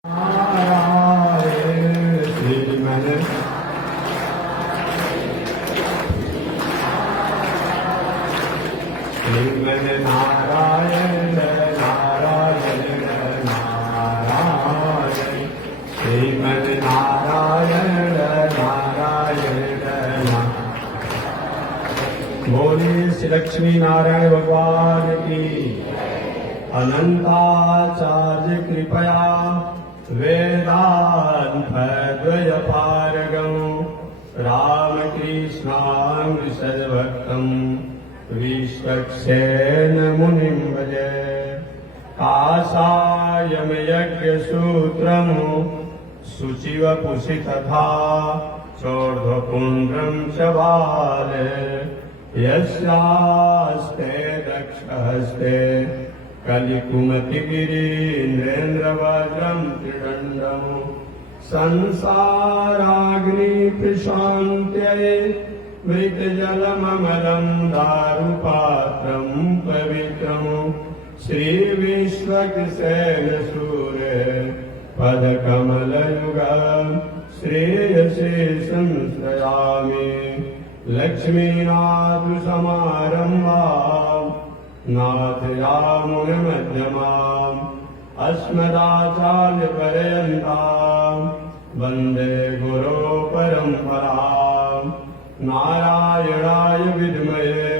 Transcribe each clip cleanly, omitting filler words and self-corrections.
बोलिए श्री लक्ष्मी नारायण भगवान की अनंताचार्य कृपया वेदांत द्वय पारगम रामकृष्णामृषभक्तम विश्वक्सेन मुनिं भजे काषायम यज्ञ सूत्रम शुचिवपुषि तथा चोर्ध्वपुण्ड्रं च बाले यस्यास्ते दक्षहस्ते कलिकुमतिगिरीन्द्रेन्द्रवज्रं त्रिदण्डं संसाराग्निप्रशान्त्यै मृतजलममलं दारुपात्रं पवित्रं श्रीविश्वक्सेनसूरे पदकमलयुगं श्रेयसे संश्रयामि लक्ष्मीनाथसमारम्भां नाथयामुनमध्यमाम् अस्मदाचार्यपर्यन्तां वन्दे गुरोपरम्परां नारायणाय विद्महे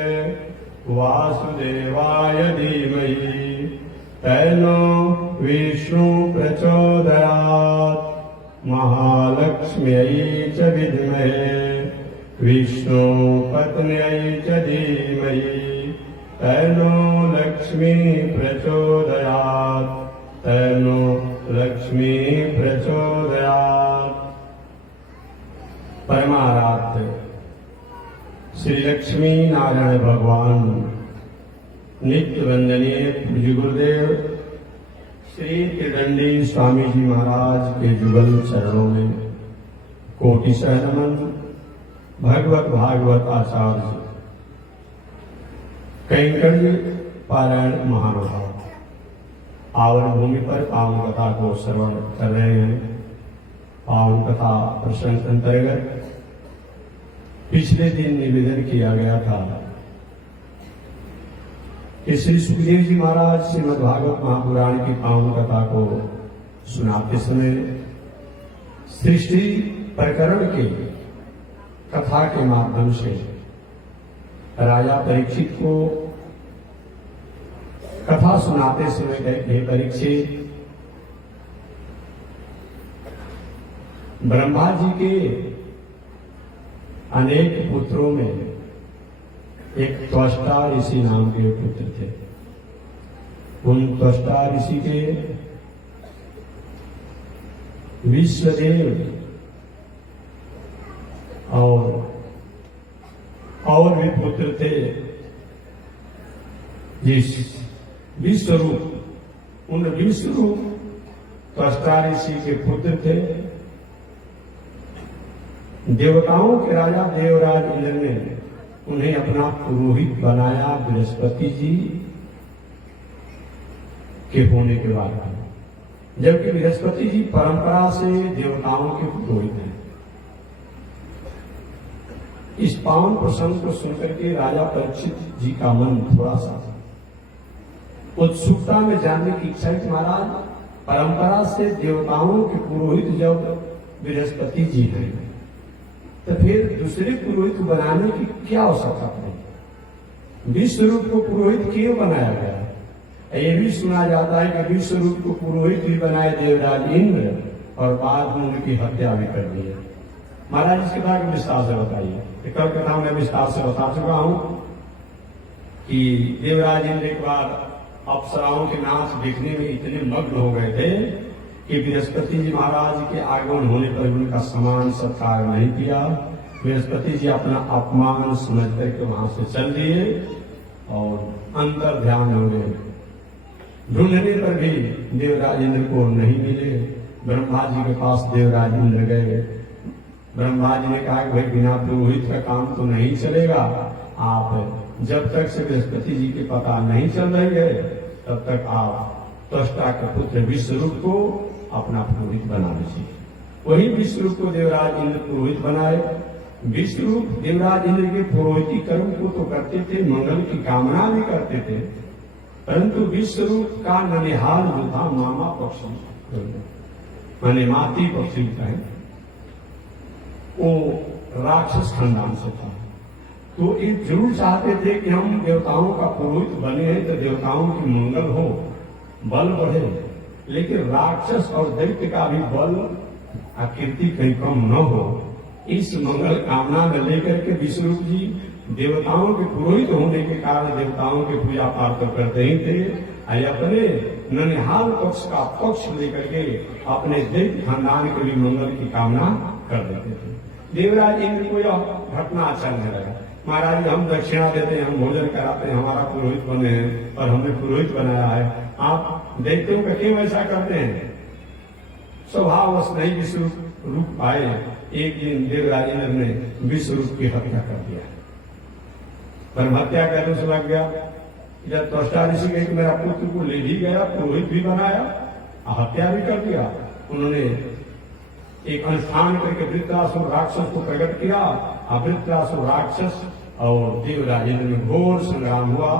वासुदेवाय धीमहि तन्नो विष्णु प्रचोदयात् महालक्ष्म्यै च विद्महे विष्णु पत्न्यै च धीमहि तन्नो लक्ष्मी प्रचोदयात् तन्नो लक्ष्मी प्रचोदयात्। परमाराध्य श्री लक्ष्मी नारायण भगवान नित्य वंदनीय पूज्य गुरुदेव श्री त्रिदंडी स्वामी जी महाराज के जुगल चरणों में कोटि नमन। भगवत भागवत आचार्य कैंकर्य पारायण महानुभाव पावन भूमि पर पावन कथा को श्रवण कर रहे हैं। पावन कथा प्रसंग अंतर्गत पिछले दिन निवेदन किया गया था कि श्री सुखदेव जी महाराज श्रीमद् भागवत महापुराण की पावन कथा को सुनाते समय सृष्टि प्रकरण के कथा के माध्यम से राजा परीक्षित को कथा सुनाते समय कहते परीक्षित, ब्रह्मा जी के अनेक पुत्रों में एक त्वष्टा ऋषि नाम के पुत्र थे। उन त्वष्टा ऋषि के विश्वदेव और भी पुत्र थे। जिस विश्वरूप उन विश्वरूप त्वष्टा ऋषि के पुत्र थे। देवताओं के राजा देवराज इंद्र ने उन्हें अपना पुरोहित बनाया बृहस्पति जी के होने के बाद, जबकि बृहस्पति जी परंपरा से देवताओं के पुरोहित हैं। इस पावन प्रसंग को सुनकर के राजा परीक्षित जी का मन थोड़ा सा उत्सुकता में जानने की इच्छा है। महाराज, परंपरा से देवताओं के पुरोहित जब बृहस्पति जी हैं, तो फिर दूसरे पुरोहित बनाने की क्या आवश्यकता पड़ी? विश्वरूप को पुरोहित क्यों बनाया गया? ये भी सुना जाता है कि विश्वरूप को पुरोहित भी बनाए देवराज इंद्र और बाद में उनकी हत्या भी कर दी। महाराज, इसके बारे में विस्तार से बताइए। कल कथा में विस्तार से बता चुका हूं कि देवराज इंद्र एक बार अप्सराओं के नाच देखने में इतने मग्न हो गए थे कि बृहस्पति जी महाराज के आगमन होने पर उनका समान सत्कार नहीं किया। बृहस्पति जी अपना अपमान समझ करके वहां से चल दिए और अंतर ध्यान हो गए। ढूंढने पर भी देवराज इंद्र को नहीं मिले। ब्रह्मा जी के पास देवराज इंद्र गए। ब्रह्मा जी ने कहा कि भाई, बिना पुरोहित का काम तो नहीं चलेगा। आप जब तक से बृहस्पति जी के पता नहीं चल रही है, तब तक आप त्वष्टा के पुत्र विश्वरूप को अपना पुरोहित बनाना चाहिए। वही विश्वरूप को देवराज इंद्र पुरोहित बनाए। विश्वरूप देवराज इंद्र के पुरोहिती कर्म को तो करते थे, मंगल की कामना भी करते थे, परंतु विश्वरूप का ननिहाल जो था मामा पक्षी माने माती पक्षी का है, वो राक्षस खानदान से था। तो ये जरूर चाहते थे कि हम देवताओं का पुरोहित बने हैं तो देवताओं की मंगल हो, बल बढ़े, लेकिन राक्षस और दैत्य का भी बल आकृति कहीं कम न हो। इस मंगल कामना में लेकर के विष्णु जी देवताओं के पुरोहित होने के कारण देवताओं के पूजा पाठ तो करते ही थे, अपने ननिहाल पक्ष का पक्ष लेकर के अपने दैत्य खानदान के भी मंगल की कामना कर देते थे। देवराज इंद्र को यह घटना अच्छा नहीं लगा। महाराज हम दक्षिणा देते हैं, हम भोजन कराते हैं, हमारा पुरोहित बने हैं और हमने पुरोहित बनाया है, आप दैत्यों का क्यों ऐसा करते हैं? स्वभाववश नहीं विश्व रूप पाए। एक दिन देवराज इंद्र ने विश्व रूप की हत्या कर दिया। पर हत्या का दोष लग गया। जब त्वष्टा ऋषि ने कि मेरा पुत्र को ले भी गया, पुरोहित भी बनाया, हत्या भी कर दिया। उन्होंने एक अनुष्ठान करके वृत्रासुर राक्षस को प्रकट किया। वृत्रासुर राक्षस और देवराज इंद्र में घोर संग्राम हुआ।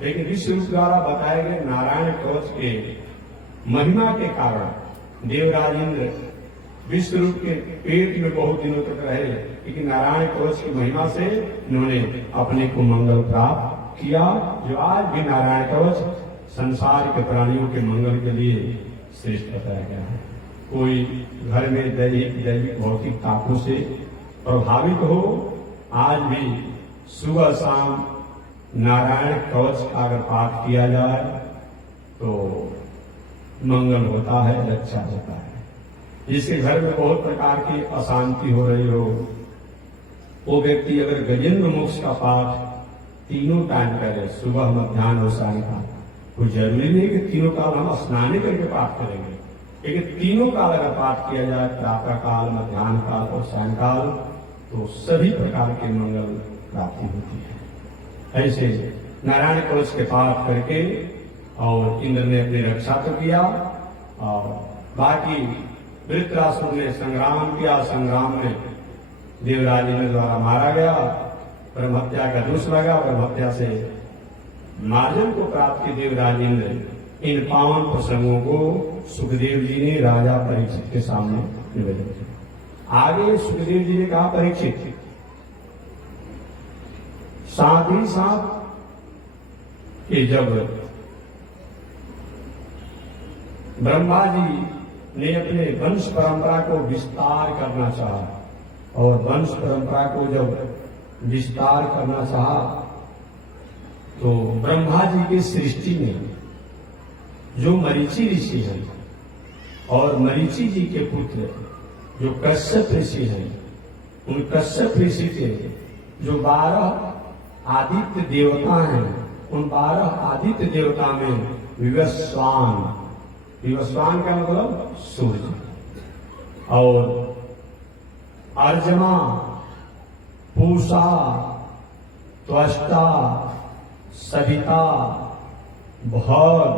लेकिन विश्व द्वारा बताए गए नारायण कवच के महिमा के कारण देवराज इंद्र विश्वरूप के पेट में बहुत दिनों तक रहे, लेकिन नारायण कवच की महिमा से इन्होंने अपने को मंगल प्राप्त किया, जो आज भी नारायण कवच संसार के प्राणियों के मंगल के लिए श्रेष्ठ बताया गया है। कोई घर में दैविक भौतिक ताकों से प्रभावित हो, आज भी सुबह शाम नारायण कवच का अगर पाठ किया जाए तो मंगल होता है, रक्षा होता है। जिसके घर में बहुत प्रकार की अशांति हो रही हो, वो व्यक्ति अगर गजेंद्र मोक्ष का पाठ तीनों टाइम करे, सुबह मध्याह्न और सायंकाल, कोई जरूरी नहीं कि तीनों काल हम स्नान करके पाठ करेंगे, लेकिन तीनों काल अगर पाठ किया जाए, प्रातः काल, मध्याह्न काल और सायंकाल, तो सभी प्रकार के मंगल प्राप्ति होती है। ऐसे नारायण कवच के पाठ करके और इंद्र ने अपनी रक्षा तो किया और बाकी वृत्रासुर ने संग्राम किया। संग्राम में देवराज इंद्र द्वारा मारा गया, ब्रह्महत्या का दोष लगा। ब्रह्महत्या से मार्जन को प्राप्त की देवराज इंद्र इन पावन प्रसंगों को सुखदेव जी ने राजा परीक्षित के सामने निवेदन किया। आगे सुखदेव जी ने कहा, परीक्षित साथ ही साथ कि जब ब्रह्मा जी ने अपने वंश परंपरा को विस्तार करना चाहा और वंश परंपरा को जब विस्तार करना चाहा तो ब्रह्मा जी की सृष्टि में जो मरीचि ऋषि हैं और मरीचि जी के पुत्र जो कश्यप ऋषि हैं, उन कश्यप ऋषि के जो 12 आदित्य देवता हैं, उन 12 आदित्य देवता में विवस्वान, विवस्वान का मतलब सूर्य, और अर्जमा, पूषा, त्वष्टा, सविता, भोग,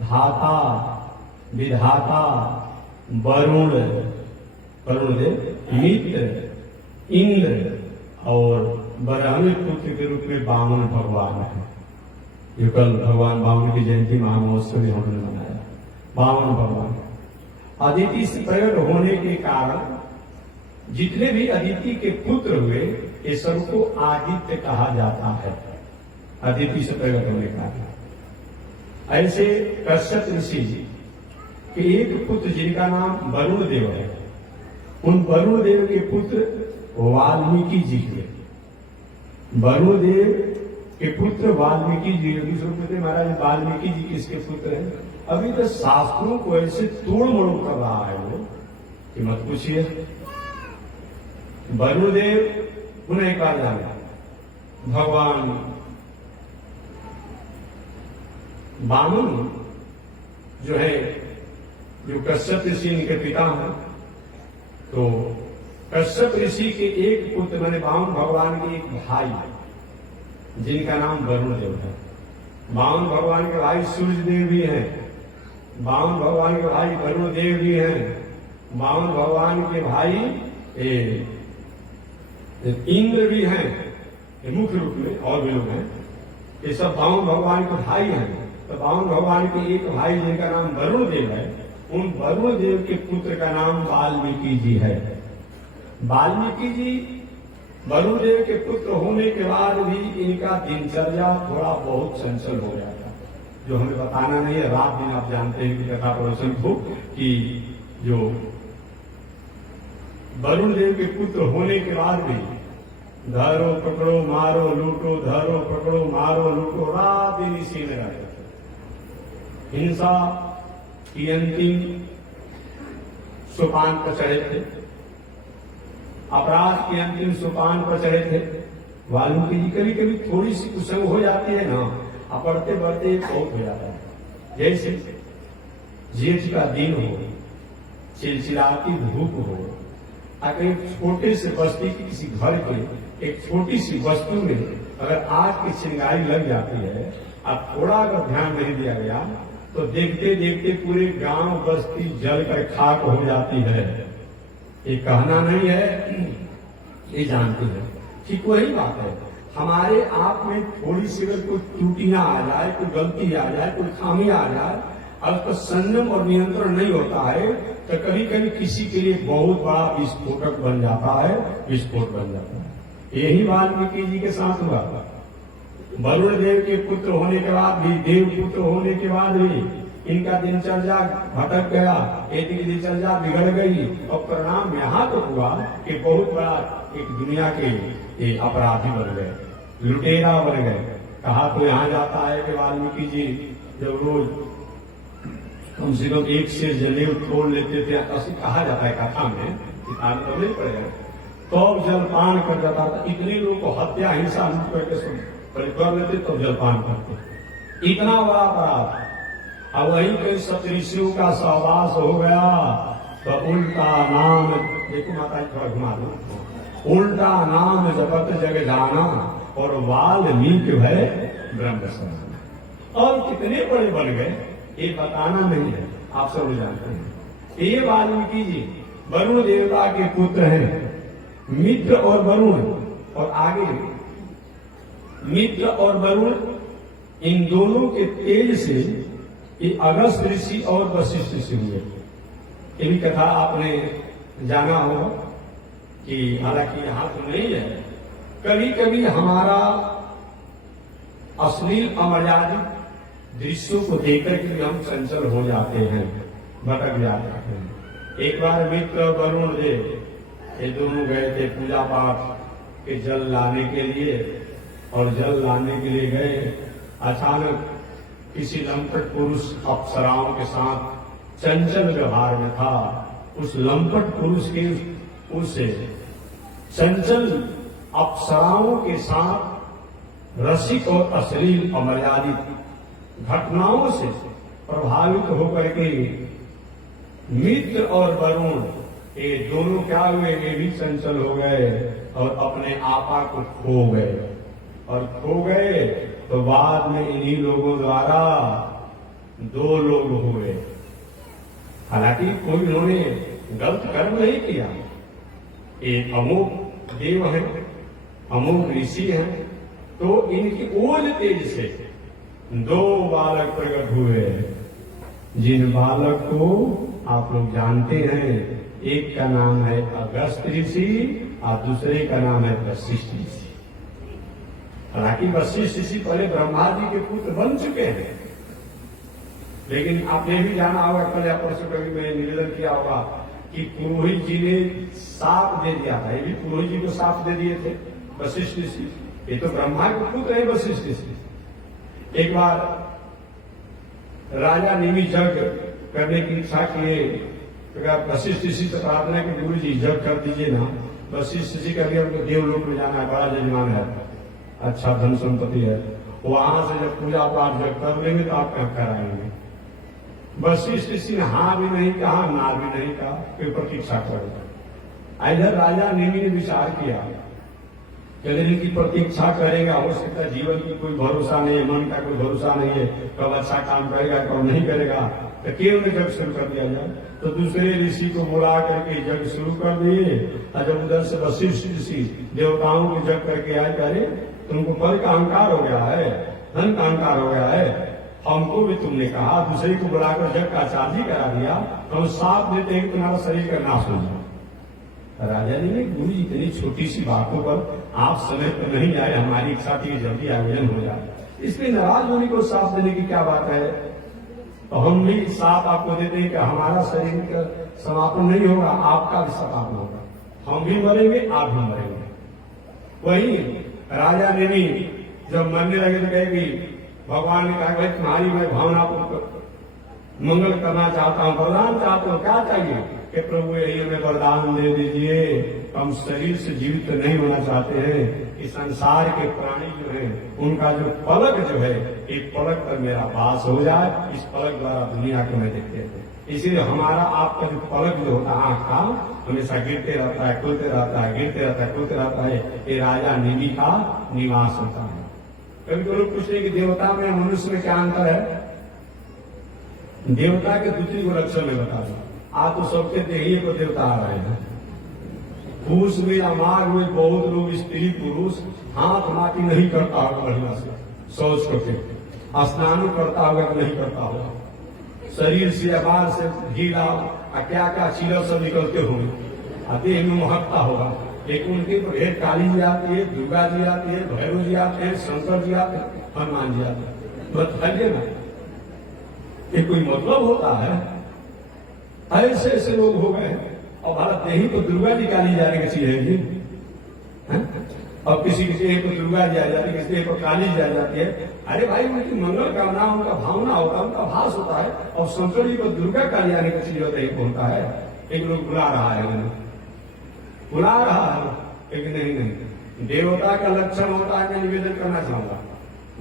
धाता, विधाता, वरुण, मित्र, इंद्र और बरहमी पुत्र के रूप में वामन भगवान है। ये कल भगवान वामन की जयंती महामहोत्सव भी हमने मनाया। वामन भगवान अदिति से प्रकट होने के कारण जितने भी अदिति के पुत्र हुए, ये सबको आदित्य कहा जाता है, अदिति से प्रकट होने का कारण। ऐसे कश्यप ऋषि के एक पुत्र जिनका नाम वरुण देव है, उन वरुण देव के पुत्र वाल्मीकि जी हुए। वरुण देव के पुत्र वाल्मीकि जी। सोचते महाराज वाल्मीकि जी किसके पुत्र हैं? अभी तो शास्त्रों को ऐसे तोड़ मरोड़ कर रहा है वो कि मत पूछिए। वरुण देव पुनः एक बार जाना, भगवान वामन जो है, जो कश्यप ऋषि इनके पिता हैं, तो कश्यप ऋषि के एक पुत्र मैंने वामन भगवान के एक भाई जिनका नाम वरुण देव है। वामन भगवान के भाई सूर्य देव भी हैं, वामन भगवान के भाई वरुण देव भी हैं, वामन भगवान के भाई इंद्र भी हैं, ये मुख्य रूप में और भी लोग हैं, ये सब वामन भगवान के भाई हैं। तो वामन भगवान के एक भाई जिनका नाम वरुण देव है, उन वरुण देव के पुत्र का नाम वाल्मीकि जी है। वाल्मीकि जी वरुण देव के पुत्र होने के बाद भी इनका दिनचर्या थोड़ा बहुत चंचल हो गया था, जो हमें बताना नहीं है। रात दिन आप जानते हैं कि कथा प्रवचन को कि जो वरुण देव के पुत्र होने के बाद भी धरो पकड़ो मारो लूटो, धरो पकड़ो मारो लूटो, रात दिन इसी में रहते थे। हिंसा की अंतिम सोपान पर चढ़े थे, अपराध के अंतिम सोपान पर चढ़े थे। वाल्मीकि जी कभी कभी थोड़ी सी कुसंग हो जाती है ना, अब बढ़ते बढ़ते बहुत हो जाता है। जैसे जेठ का दिन हो, चिलचिलाती धूप हो, अगर एक छोटे से बस्ती की किसी घर के एक छोटी सी वस्तु में अगर आग की चिंगारी लग जाती है, अब थोड़ा अगर ध्यान नहीं दिया गया तो देखते देखते पूरे गांव बस्ती जल कर खाक हो जाती है। ये कहना नहीं है, ये जानते हैं। ठीक वही बात है, हमारे आप में थोड़ी सी अगर कोई त्रुटियां आ जाए, कोई गलती आ जाए, कोई खामी आ जाए, और उसका संयम और नियंत्रण नहीं होता है तो कभी कभी किसी के लिए बहुत बड़ा विस्फोटक बन जाता है, विस्फोट बन जाता है। यही वाल्मीकि जी के साथ हुआ। वरुण देव के पुत्र होने के बाद भी, देव पुत्र होने के बाद भी इनका दिनचर्या भटक गया, एक दिनचर्या बिगड़ गई और परिणाम यहाँ तो हुआ कि बहुत बड़ा एक दुनिया के अपराधी बन गए, लुटेरा बन गए। कहा तो यहाँ जाता है कि वाल्मीकि जी जब रोज कम से कम एक से जनेऊ तोड़ लेते थे, ऐसे कहा जाता है कथा में, किताब तो नहीं पड़ेगा, तो जलपान कर जाता था। इतने लोग को हत्या हिंसा लूट करके कर लेते तो जलपान करते, इतना बड़ा अपराध। अब वही कई सप्तऋषियों का सहवास हो गया तो उल्टा नाम, देखो माता जी थोड़ा घुमा दो, उल्टा नाम जपत जग जाना और वाल्मीकि भय ब्रह्म समान। और कितने बड़े बन गए ये बताना नहीं है, आप सब जानते हैं। ये वाल्मीकि जी वरुण देवता के पुत्र हैं, मित्र और वरुण, और आगे मित्र और वरुण, इन दोनों के तेज से ये अगस्त ऋषि और वशिष्ठ ऋषि हुए। ये भी कथा आपने जाना होगा कि हालांकि यहां तो नहीं है, कभी कभी हमारा अश्लील अमर्यादित दृश्यों को देखकर के हम चंचल हो जाते हैं, भटक जाते हैं। एक बार मित्र वरुण देव ये दोनों गए थे पूजा पाठ के जल लाने के लिए, और जल लाने के लिए गए, अचानक किसी लंपट पुरुष अप्सराओं के साथ चंचल व्यवहार में था। उस लंपट पुरुष के उस चंचल अप्सराओं के साथ रसिक और अश्लील अमर्यादित घटनाओं से प्रभावित होकर के मित्र और वरुण ये दोनों क्या हुए, ये भी चंचल हो गए और अपने आपा को खो गए। और खो गए तो बाद में इन्हीं लोगों द्वारा दो लोग हुए। हालांकि कोई उन्होंने गलत कर्म नहीं किया, एक अमोघ देव है, अमोघ ऋषि है, तो इनकी ओज तेज से दो बालक प्रकट हुए, जिन बालक को आप लोग जानते हैं। एक का नाम है अगस्त ऋषि और दूसरे का नाम है वशिष्ठ ऋषि। हालांकि वशिष्ठ ऋषि पहले ब्रह्मा जी के पुत्र बन चुके हैं, लेकिन आपने भी जाना होगा, कल या परसों कभी मैंने निवेदन किया होगा कि पुरोहित जी ने साप दे दिया था। ये भी पुरोहित जी को साप दे दिए थे वशिष्ठ ऋषि, ये तो ब्रह्मा के पुत्र है वशिष्ठ ऋषि। एक बार राजा निमि यज्ञ करने की इच्छा किए, तो वशिष्ठ ऋषि से प्रार्थना की गुरु जी यज्ञ कर दीजिए ना। वशिष्ठ ऋषि का भी हमको देवलोक में जाना है, बड़ा जजमान है, अच्छा धन संपत्ति है, वहां से जब पूजा पाठ जब कर लेंगे तो आप क्या कराएंगे। वशिष्ठ ऋषि ने हाँ भी नहीं कहा, ना भी नहीं कहा, फिर प्रतीक्षा कर। इधर राजा नेमी ने विचार किया कि इनकी प्रतीक्षा करेगा, हो सकता है जीवन की कोई भरोसा नहीं है, मन का कोई भरोसा नहीं है, कब अच्छा काम करेगा कब नहीं करेगा। तो क्यों न जग शुरू कर दिया जाए। तो दूसरे ऋषि को बुला करके जग शुरू कर दिए। और जब उधर से वशिष्ठ ऋषि देवताओं को जग करके आए, करे तुमको पद का अहंकार हो गया है, धन का अहंकार हो गया है, हमको भी तुमने कहा, दूसरे को बुलाकर जग का चार्जी करा दिया, हम साथ देते हैं कि तुम्हारा शरीर का नाश हो जाए। राजा जी ने गुरु जी इतनी छोटी सी बातों पर आप समय पर नहीं आए, हमारी इच्छा थी जल्दी आयोजन हो जाए, इसलिए नाराज होने को साथ देने की क्या बात है। तो हम भी साथ आपको देते हैं कि हमारा शरीर का समापन नहीं होगा, आपका भी समापन होगा, हम भी मरेंगे, आप भी मरेंगे। वही राजा ने भी जब मरने लगे तो कहे कि भगवान ने कहा भाई तुम्हारी मैं भावना को मंगल करना चाहता हूं, वरदान चाहता हूं, क्या चाहिए कि प्रभु यही हमें वरदान दे दीजिए, हम शरीर से जीवित नहीं होना चाहते हैं, इस संसार के प्राणी जो है उनका जो पलक जो है एक पलक पर मेरा वास हो जाए, इस पलक द्वारा दुनिया को मैं देखते थे। इसीलिए हमारा आपका जो पलक जो होता है आंख का हमेशा गिरते रहता है, खुलते रहता है, गिरते रहता है, खुलते रहता है, ये राजा निधि का निवास होता है। कभी तो लोग पूछते कि देवता में मनुष्य में क्या अंतर है। देवता के दूसरी को लक्षण में बता दो, आप तो सबके देही को देवता आ रहे हैं। पुरुष में अमार हुए बहुत लोग स्त्री पुरुष हाथ माटी नहीं करता होगा, बढ़िया से शौच करके स्नान करता होगा कि नहीं करता होगा, शरीर से अबार से घीला क्या क्या चीला सब निकलते होंगे, देह में महकता होगा, लेकिन उनके भेद काली जी आती है, दुर्गा जी आती है, भैरव जी आते हैं, शंकर जी आते हैं, हनुमान जी आते हैं, बताइए ना ये कोई मतलब होता है। ऐसे ऐसे लोग हो गए और भारत यही तो दुर्गा जी काली जाने की चीज है जी, और किसी किसी को दुर्गा जी आ जाती है, किसी को काली जी आ जाती है। अरे भाई उनकी मंगल कामना, उनका भावना होता है, उनका भास होता है, और शंकर जी को दुर्गा काली आने की चीज होता है, होता है। एक लोग बुला रहा है, बुला रहा है, लेकिन नहीं, देवता का लक्षण होता है। मैं निवेदन करना चाहूंगा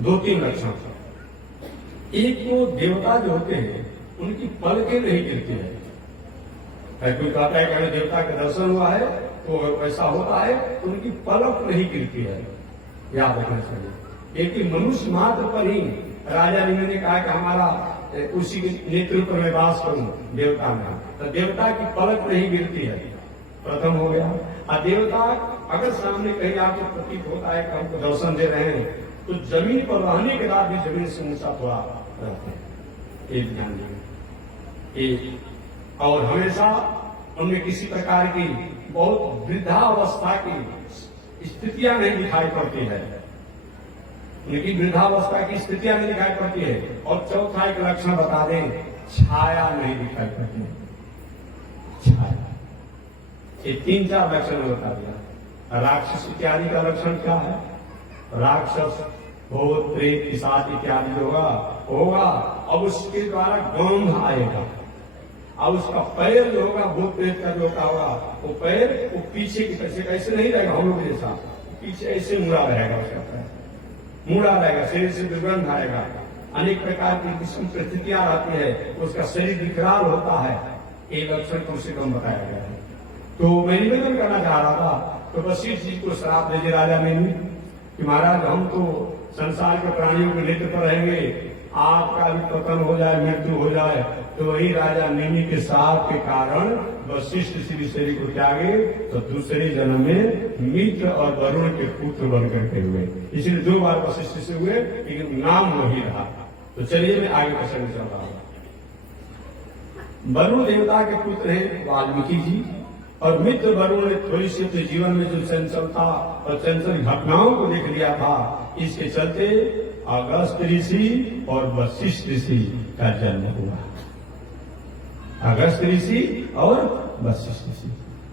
2-3 लक्षण। एक तो देवता जो होते हैं उनकी पलकें नहीं गिरती है। कोई कहता है कि देवता का दर्शन हुआ है तो ऐसा होता है, तो उनकी पलक नहीं गिरती है, याद रखना चाहिए। एक मनुष्य मात्र पर ही राजा ने कहा कि हमारा उसी के नेतृत्व में वास करूं देवता में, तो देवता की पलक नहीं गिरती है, प्रथम हो गया। और देवता अगर सामने कहीं आपको प्रतीत होता है कि हमको दर्शन दे रहे हैं, तो जमीन पर रहने के बाद भी जमीन से ऊंचा थोड़ा रहते हैं, एक ध्यान देंगे। और हमेशा उनमें किसी प्रकार की बहुत वृद्धावस्था की स्थितियां नहीं दिखाई पड़ती है, उनकी वृद्धावस्था की स्थितियां नहीं दिखाई पड़ती है। और चौथा एक लक्षण बता दें, छाया नहीं दिखाई पड़ती है, छाया। ये 3-4 लक्षण बता दिया। राक्षस इत्यादि का लक्षण क्या है? राक्षस भूत प्रेत पिशाच इत्यादि होगा, अब उसके द्वारा गंध आएगा, अब उसका पैर जो होगा भूत प्रेत का जो होगा वो पैर वो पीछे की तरह ऐसे नहीं रहेगा, हम लोग जैसा पीछे ऐसे मुड़ा रहेगा, उसका पैर मुड़ा रहेगा, शरीर से दुर्गंध आएगा, अनेक प्रकार की किस्म परिस्थितियां आती है, उसका शरीर विकराल होता है। एक लक्षण कम से कम बताया गया है। तो मैं निवेदन करना चाह रहा था, तो वशिष्ठ जी को श्राप दे राजा ने कि महाराज हम तो संसार के प्राणियों के नेत्र पर रहेंगे, आपका भी पतन हो जाए, मृत्यु हो जाए। तो वही राजा निमि के साथ के कारण वशिष्ठ श्री शरीर को त्यागे, तो दूसरे जन्म में मित्र और वरुण के पुत्र बन करके हुए। इसलिए 2 बार वशिष्ठ से हुए, लेकिन नाम वही रहा। तो चलिए मैं आगे प्रसंग चल रहा हूं। वरुण देवता के पुत्र हैं वाल्मीकि जी, और मित्र वरुण ने थोड़ी सी अपने जीवन में जो चंचलता और चंचल घटनाओं को देख लिया था, इसके चलते अगस्त ऋषि और वशिष्ठ ऋषि का जन्म हुआ। अगस्त ऋषि और वशिष्ठ ऋषि,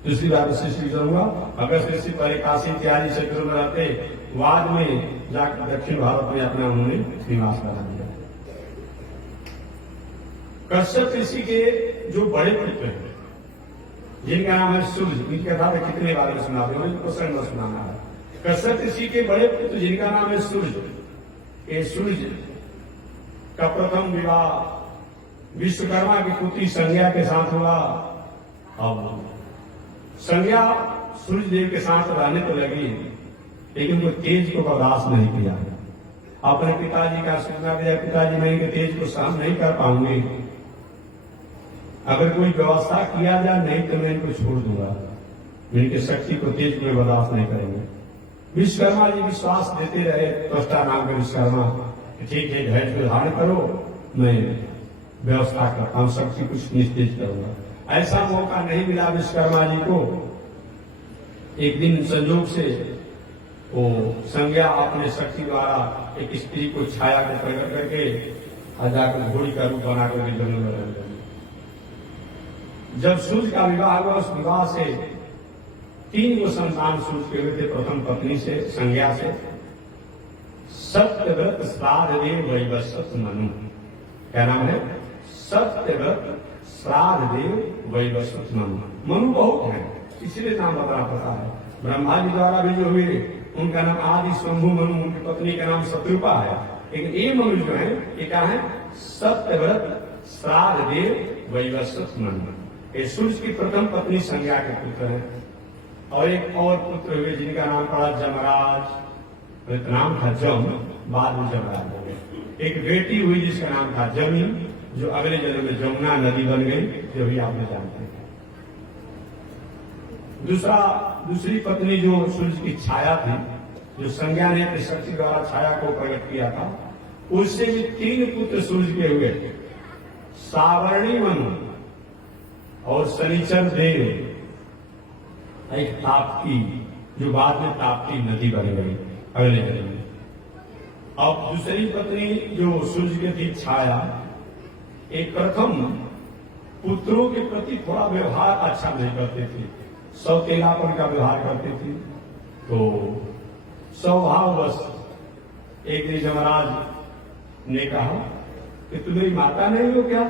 दूसरी बार वशिष्ठ ऋषि जन्म हुआ। अगस्त ऋषि पहले काशी इत्यादि क्षेत्रों में रहते, बाद में जाकर दक्षिण भारत में अपना उन्होंने निवास बना दिया। कश्यप ऋषि के जो बड़े पुत्र हैं जिनका नाम है सूर्य, इनके कथा में कितने बार में सुना रहे हो, प्रसंग में सुनाना है। कश्यप ऋषि के बड़े पुत्र जिनका नाम है सूर्य, ये सूर्य का प्रथम विवाह विश्वकर्मा की पुत्री संज्ञा के साथ हुआ। अब संज्ञा सूर्य देव के साथ रहने तो लगी, लेकिन वो तेज को बर्दाश्त नहीं किया। अपने पिताजी का सूचना दिया, पिताजी मैं इनके तेज को सहन नहीं कर पाऊंगी, अगर कोई व्यवस्था किया जाए नहीं तो मैं इनको छोड़ दूंगा, इनकी शक्ति को तेज में बर्दाश्त नहीं करेंगे। विश्वकर्मा जी विश्वास देते रहे, त्वष्टा नाम के विश्वकर्मा, ठीक है भैंस को धारण करो, मैं व्यवस्था करता हूं, शक्ति कुछ निश्चित करूंगा। ऐसा मौका नहीं मिला विश्वकर्मा जी को। एक दिन संयोग से वो संज्ञा अपने शक्ति द्वारा एक स्त्री को छाया को प्रकट करके जाकर घोड़ी का रूप बनाकर के जंगल में रह गई। जब सूर्य का विवाह हुआ, उस विवाह से 3 गो संतान सूर्य के हुए थे। प्रथम पत्नी से, संज्ञा से, सत्यव्रत श्राद्ध देव वैवस्वत मनु। क्या नाम है? सत्यव्रत श्राद्ध देव वैवस्वत मनु। मनु बहुत है, इसलिए नाम बता पता है। ब्रह्मा जी द्वारा भी जो हुए उनका नाम आदि शंभु मनु, उनकी पत्नी का नाम शत्रुपा है। लेकिन ये मनु जो है ये क्या है? सत्यव्रत श्राद्ध देव वैवस्वत मनु। ये सूर्य की प्रथम पत्नी संज्ञा के पुत्र है। और एक और पुत्र हुए जिनका नाम पड़ा जमराज, नाम था जम, बाद में जमराज हो गए। एक बेटी हुई जिसका नाम था जमी, जो अगले जन्म में जमुना नदी बन गई, जो भी आपने जानते हैं। दूसरी पत्नी जो सूर्य की छाया थी, जो संज्ञा ने अपनी शक्ति द्वारा छाया को प्रकट किया था, उससे भी 3 पुत्र सूर्य के हुए, सावर्णी मनु और शनिचर देव, एक ताप्ती, जो बाद में ताप्ती नदी बन गई अगले जन्म में। अब दूसरी पत्नी जो सूर्य के थी छाया, एक प्रथम पुत्रों के प्रति थोड़ा व्यवहार अच्छा नहीं करते थे, सौतेलापन का व्यवहार करते थे। तो स्वभाववश एक दिन जमराज ने कहा कि तुम मेरी माता नहीं हो क्या?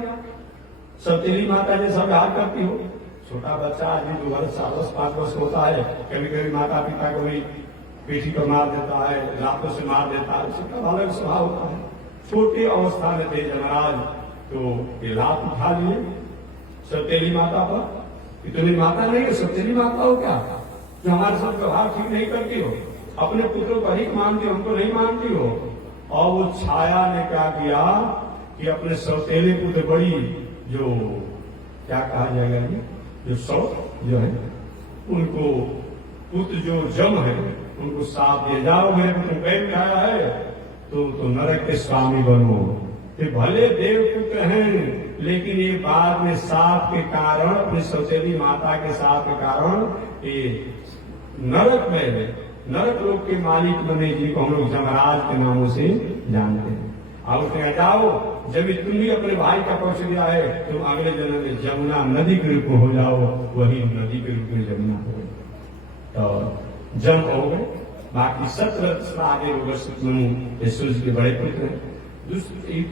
सौतेली माता जैसा व्यवहार करती हो। छोटा बच्चा आदमी 2 वर्ष, 4 वर्ष, 5 वर्ष होता है, कभी कभी माता पिता को भी पीठी पर मार देता है, लातों से मार देता है, सबका अलग स्वभाव होता है। छोटी अवस्था में थे जमराज, तो ये लात उठा लिए सौतेली माता पर कि तुम्हें माता नहीं हो, सौतेली माता हो क्या, जो हमारे साथ व्यवहार ठीक नहीं करती हो, अपने पुत्रों को अधिक मानती हो, हमको नहीं मानती हो। और वो छाया ने क्या किया कि अपने सौतेले पुत्र बड़ी, जो क्या कहा जाएगा, जो सौ जो है, उनको पुत्र जो जम है उनको साथ दे, जाओ मेरे पुत्र बैठ खाया है तो नरक के स्वामी बनो। ये भले देव पुत्र हैं, लेकिन ये बाद में साथ के कारण, अपनी सौतेली माता के साथ के कारण ये नरक में, नरक लोक के मालिक बने, जिनको हम लोग जमराज के नामों से जानते हैं। अब उसने जाओ, जब तुम भी अपने भाई का पक्ष लिया है, तुम अगले जन्म में जमुना नदी के रूप में हो जाओ, वही नदी के रूप में जमुना हो गई। तो जम हो गए। बाकी सत्यव्रत आगे मनु सूर्य के बड़े पुत्र हैं।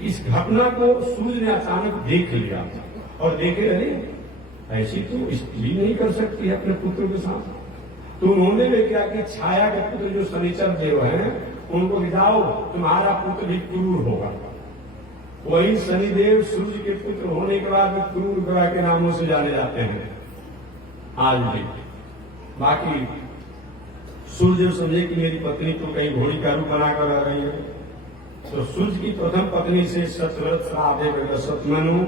इस घटना को सूर्य ने अचानक देख लिया और देखे रहे ऐसी तो स्त्री नहीं कर सकती है अपने पुत्रों के साथ। तो उन्होंने भी क्या कि छाया के पुत्र जो शनिचर देव हैं उनको दिखाओ, तुम्हारा पुत्र भी क्रूर होगा। वही शनिदेव सूर्य के पुत्र होने के बाद क्रूर ग्रह के नामों से जाने जाते हैं आज भी। बाकी सूर्यदेव समझे कि मेरी पत्नी तो कहीं घोड़ी का रूप बनाकर रह रही है, तो सूर्य की प्रथम पत्नी से सत्यव्रत श्राद्ध सतमनु,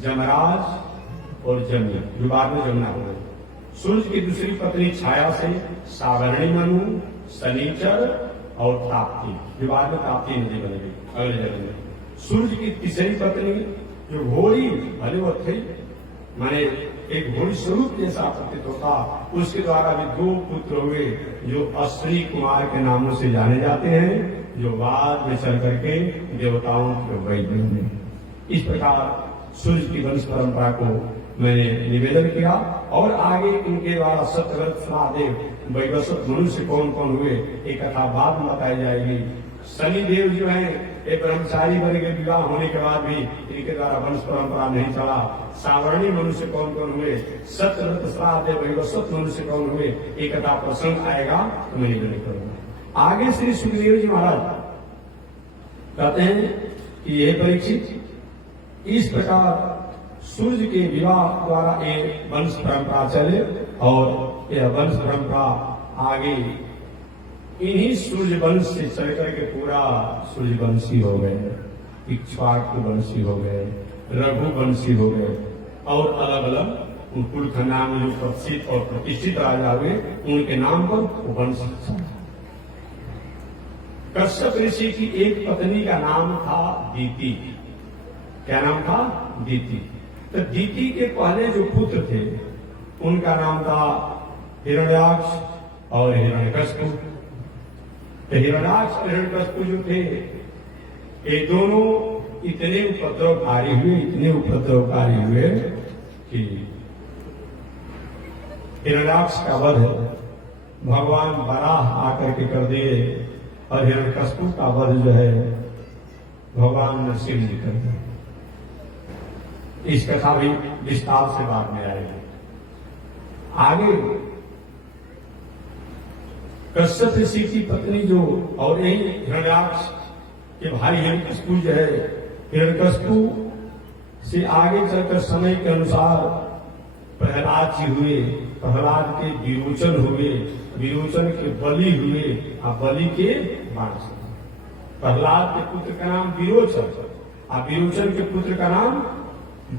जमराज और जमी, जो बाद में जमुना हो गए। सूर्य की दूसरी पत्नी छाया से सावर्णी मनु, शनिचर और ताप्ती, जो बाद में ताप्ती नदी बन गई अगले जन्म में। सूर्य की तीसरी पत्नी जो घोड़ी, भले वो थी, माने एक घोड़ी स्वरूप जैसा प्रतीत होता, उसके द्वारा भी 2 पुत्र हुए जो अश्विनी कुमार के नामों से जाने जाते हैं, जो बाद में चल करके देवताओं के वैद्य में। इस प्रकार सूर्य की वंश परंपरा को मैंने निवेदन किया। और आगे इनके द्वारा सत्यव्रत श्राद्ध वैवस्वत मनु से कौन कौन हुए एक कथा बाद में बताई जाएगी। शनिदेव जो है ये ब्रह्मचारी बन के विवाह होने के बाद भी इनके द्वारा वंश परंपरा नहीं चला। सावर्णी मनु से कौन कौन हुए, सत्यव्रत श्राद्ध वैवस्वत मनु से कौन हुए, एक कथा प्रसंग आएगा तो मैं निवेदन करूंगा। आगे श्री सुखदेव जी महाराज कहते हैं कि यह परीक्षित, इस प्रकार सूर्य के विवाह द्वारा एक वंश परंपरा चले और यह वंश परंपरा आगे इन्हीं सूर्य वंश से चल करके पूरा सूर्यवंशी हो गए, इक्ष्वाकु वंशी हो गए, रघुवंशी हो गए, और अलग अलग उन कुल खंडा में जो प्रसिद्ध और प्रतिष्ठित राजा हुए उनके नाम पर वंश चला। कश्यप ऋषि की एक पत्नी का नाम था दीति। क्या नाम था? दीति। तो दीति के पहले जो पुत्र थे उनका नाम था हिरण्याक्ष और हिरण्यकश्यप। तो हिरण्याक्ष और हिरण्यकश्यप जो थे ये दोनों इतने उपद्रवकारी हुए कि हिरण्याक्ष का वध भगवान वराह आकर के कर दिए और हिरण्यकश्यप का वध जो है भगवान नरसिंह जी कर दिया। इस कथा भी विस्तार से बाद में आएगी। आगे कश्यप ऋषि की पत्नी जो और यही हिरण्याक्ष के भाई हिरण्यकश्यप जो है हिरण्यकश्यप से आगे चलकर समय के अनुसार प्रहलाद जी हुए, प्रहलाद के विरोचन हुए, विरोचन के बलि हुए और बलि के वांस। प्रहलाद के पुत्र का नाम विरोचन और विरोचन के पुत्र का नाम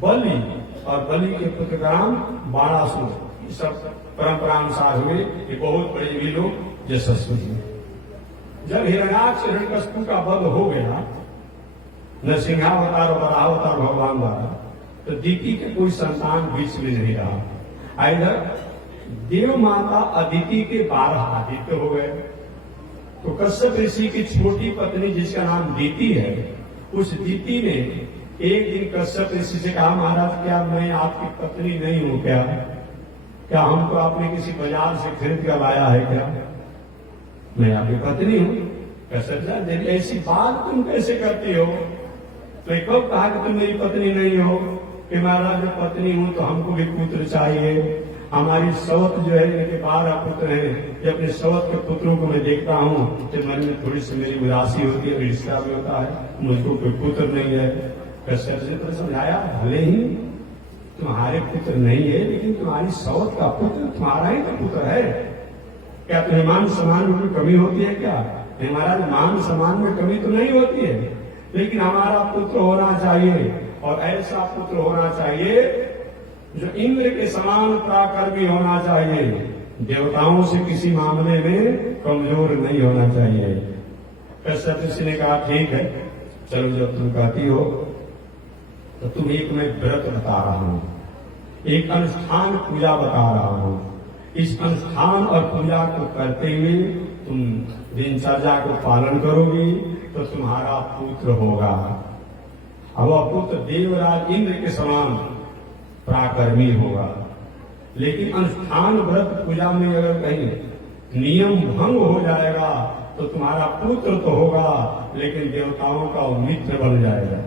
बलि और बलि के पुत्र का नाम बाणासुर। सब परंपरा अनुसार हुए। ये बहुत बड़े भी लोग यशस्वी हुए। जब हिरण्याक्ष हिरण्यकश्यप का वध हो गया नरसिंहावतार और वराहावतार भगवान द्वारा, तो दीति के कोई संतान बीच में नहीं रहा। इधर देव माता अदिति के 12 आदित्य हो गए। तो कश्यप ऋषि की छोटी पत्नी जिसका नाम दीति है, उस दीति ने एक दिन कश्यप ऋषि से कहा, महाराज क्या मैं आपकी पत्नी नहीं हूं क्या हमको आपने किसी बाजार से खरीद कर लाया है क्या? मैं आपकी पत्नी हूं। कश्यप जी ऐसी बात तुम कैसे करती हो? तो कब कहा कि तुम मेरी पत्नी नहीं हो? कि महाराज मैं पत्नी हूं तो हमको भी पुत्र चाहिए। हमारी सवत जो है इनके 12 पुत्र हैं। जब अपने सवत के पुत्रों को मैं देखता हूं तो मन में थोड़ी सी मेरी उदासी होती है, ईर्ष्या भी होता है, मुझको कोई पुत्र नहीं है। कश्यप जी तो समझाया, भले ही तुम्हारे पुत्र नहीं है लेकिन तुम्हारी सवत का पुत्र तुम्हारा ही तो पुत्र है। क्या तुम्हें मान सम्मान में कोई कमी होती है क्या? महाराज मान सम्मान में कमी तो नहीं होती है, लेकिन हमारा पुत्र होना चाहिए और ऐसा पुत्र होना चाहिए जो इंद्र के समान पराक्रमी होना चाहिए, देवताओं से किसी मामले में कमजोर नहीं होना चाहिए। कश्यप ऋषि ने कहा ठीक है, चलो जब तुम कहती हो तो तुम एक मैं व्रत बता रहा हूं, एक अनुष्ठान पूजा बता रहा हूं। इस अनुष्ठान और पूजा को करते हुए तुम दिनचर्या को पालन करोगी तो तुम्हारा पुत्र होगा। अब वह पुत्र देवराज इंद्र के समान पराक्रमी होगा। लेकिन अनुष्ठान व्रत पूजा में अगर कहीं नियम भंग हो जाएगा तो तुम्हारा पुत्र तो होगा लेकिन देवताओं का मित्र बन जाएगा।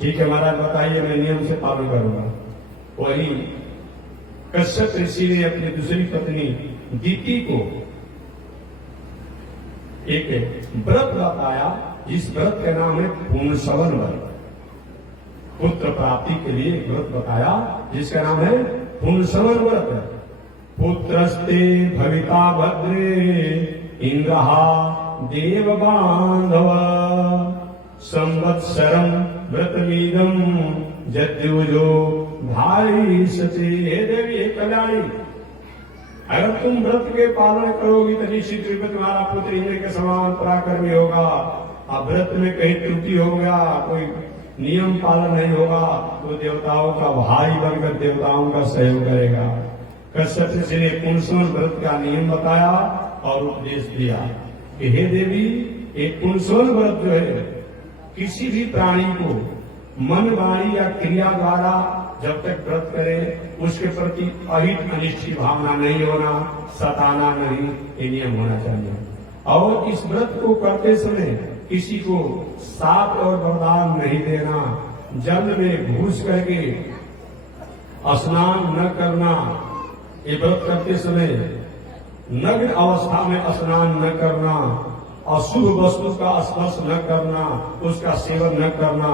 ठीक है महाराज बताइए, मैं नियम से पालन करूंगा। वही कश्यप ऋषि ने अपनी दूसरी पत्नी दीति को एक व्रत बताया, जिस व्रत का नाम है पुंसवन व्रत। पुत्र प्राप्ति के लिए एक व्रत बताया जिसका नाम है पुंसवन व्रत। पुत्रस्ते भविता भद्रे इंद्रहा देव बांधव संवत्सरम व्रतमीदम जद्युजो भाई सचे। हे देवी हे कल्याणी, अगर तुम व्रत के पालन करोगी तो निश्चित रूप में तुम्हारा पुत्र इंद्र के समान पराक्रमी होगा। अब व्रत में कहीं त्रुटि हो गया, कोई नियम पालन नहीं होगा तो देवताओं का भाई बनकर देवताओं का सहयोग करेगा। कश्यप ऋषि ने पुंसवन व्रत का नियम बताया और उपदेश दिया कि हे देवी, एक पुंसवन व्रत जो है किसी भी प्राणी को मन वाणी या क्रिया द्वारा जब तक व्रत करे उसके प्रति अहित अनिष्ट की भावना नहीं होना, सताना नहीं, ये नियम होना चाहिए। और इस व्रत को करते समय किसी को साप और वरदान नहीं देना, जल में घुस करके स्नान न करना, ये व्रत करते समय नग्न अवस्था में स्नान न करना, अशुभ वस्तु का स्पर्श न करना, उसका सेवन न करना,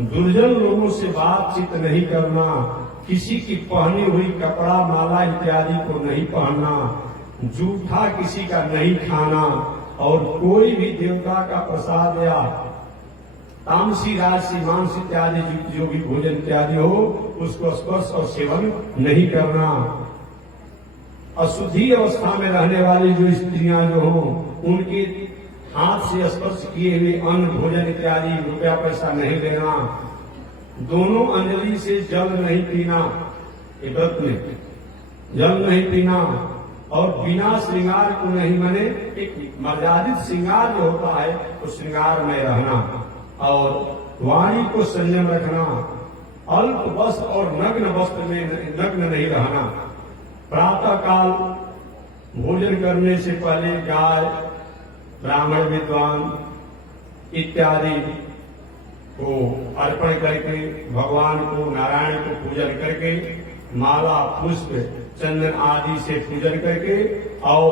दुर्जन लोगों से बातचीत नहीं करना, किसी की पहनी हुई कपड़ा माला इत्यादि को नहीं पहनना, जूठा किसी का नहीं खाना और कोई भी देवता का प्रसाद या तामसी राशि मांस इत्यादि जो भी भोजन इत्यादि हो उसको स्पर्श और सेवन नहीं करना। अशुद्धि अवस्था में रहने वाली जो स्त्रियां जो हों, उनके हाथ से स्पर्श किए हुए अन्न भोजन इत्यादि रुपया पैसा नहीं देना। दोनों अंजलि से जल नहीं पीना, ये व्रत में जल नहीं पीना, और बिना श्रृंगार को नहीं, माने एक मर्यादित श्रृंगार जो होता है उस श्रृंगार में रहना, और वाणी को संयम रखना, अल्प वस्त्र और नग्न वस्त्र में नग्न नहीं रहना। प्रातः काल भोजन करने से पहले गाय, ब्राह्मण, विद्वान इत्यादि को अर्पण करके, भगवान को, नारायण को पूजन करके, माला, पुष्प, चंदन आदि से पूजन करके, और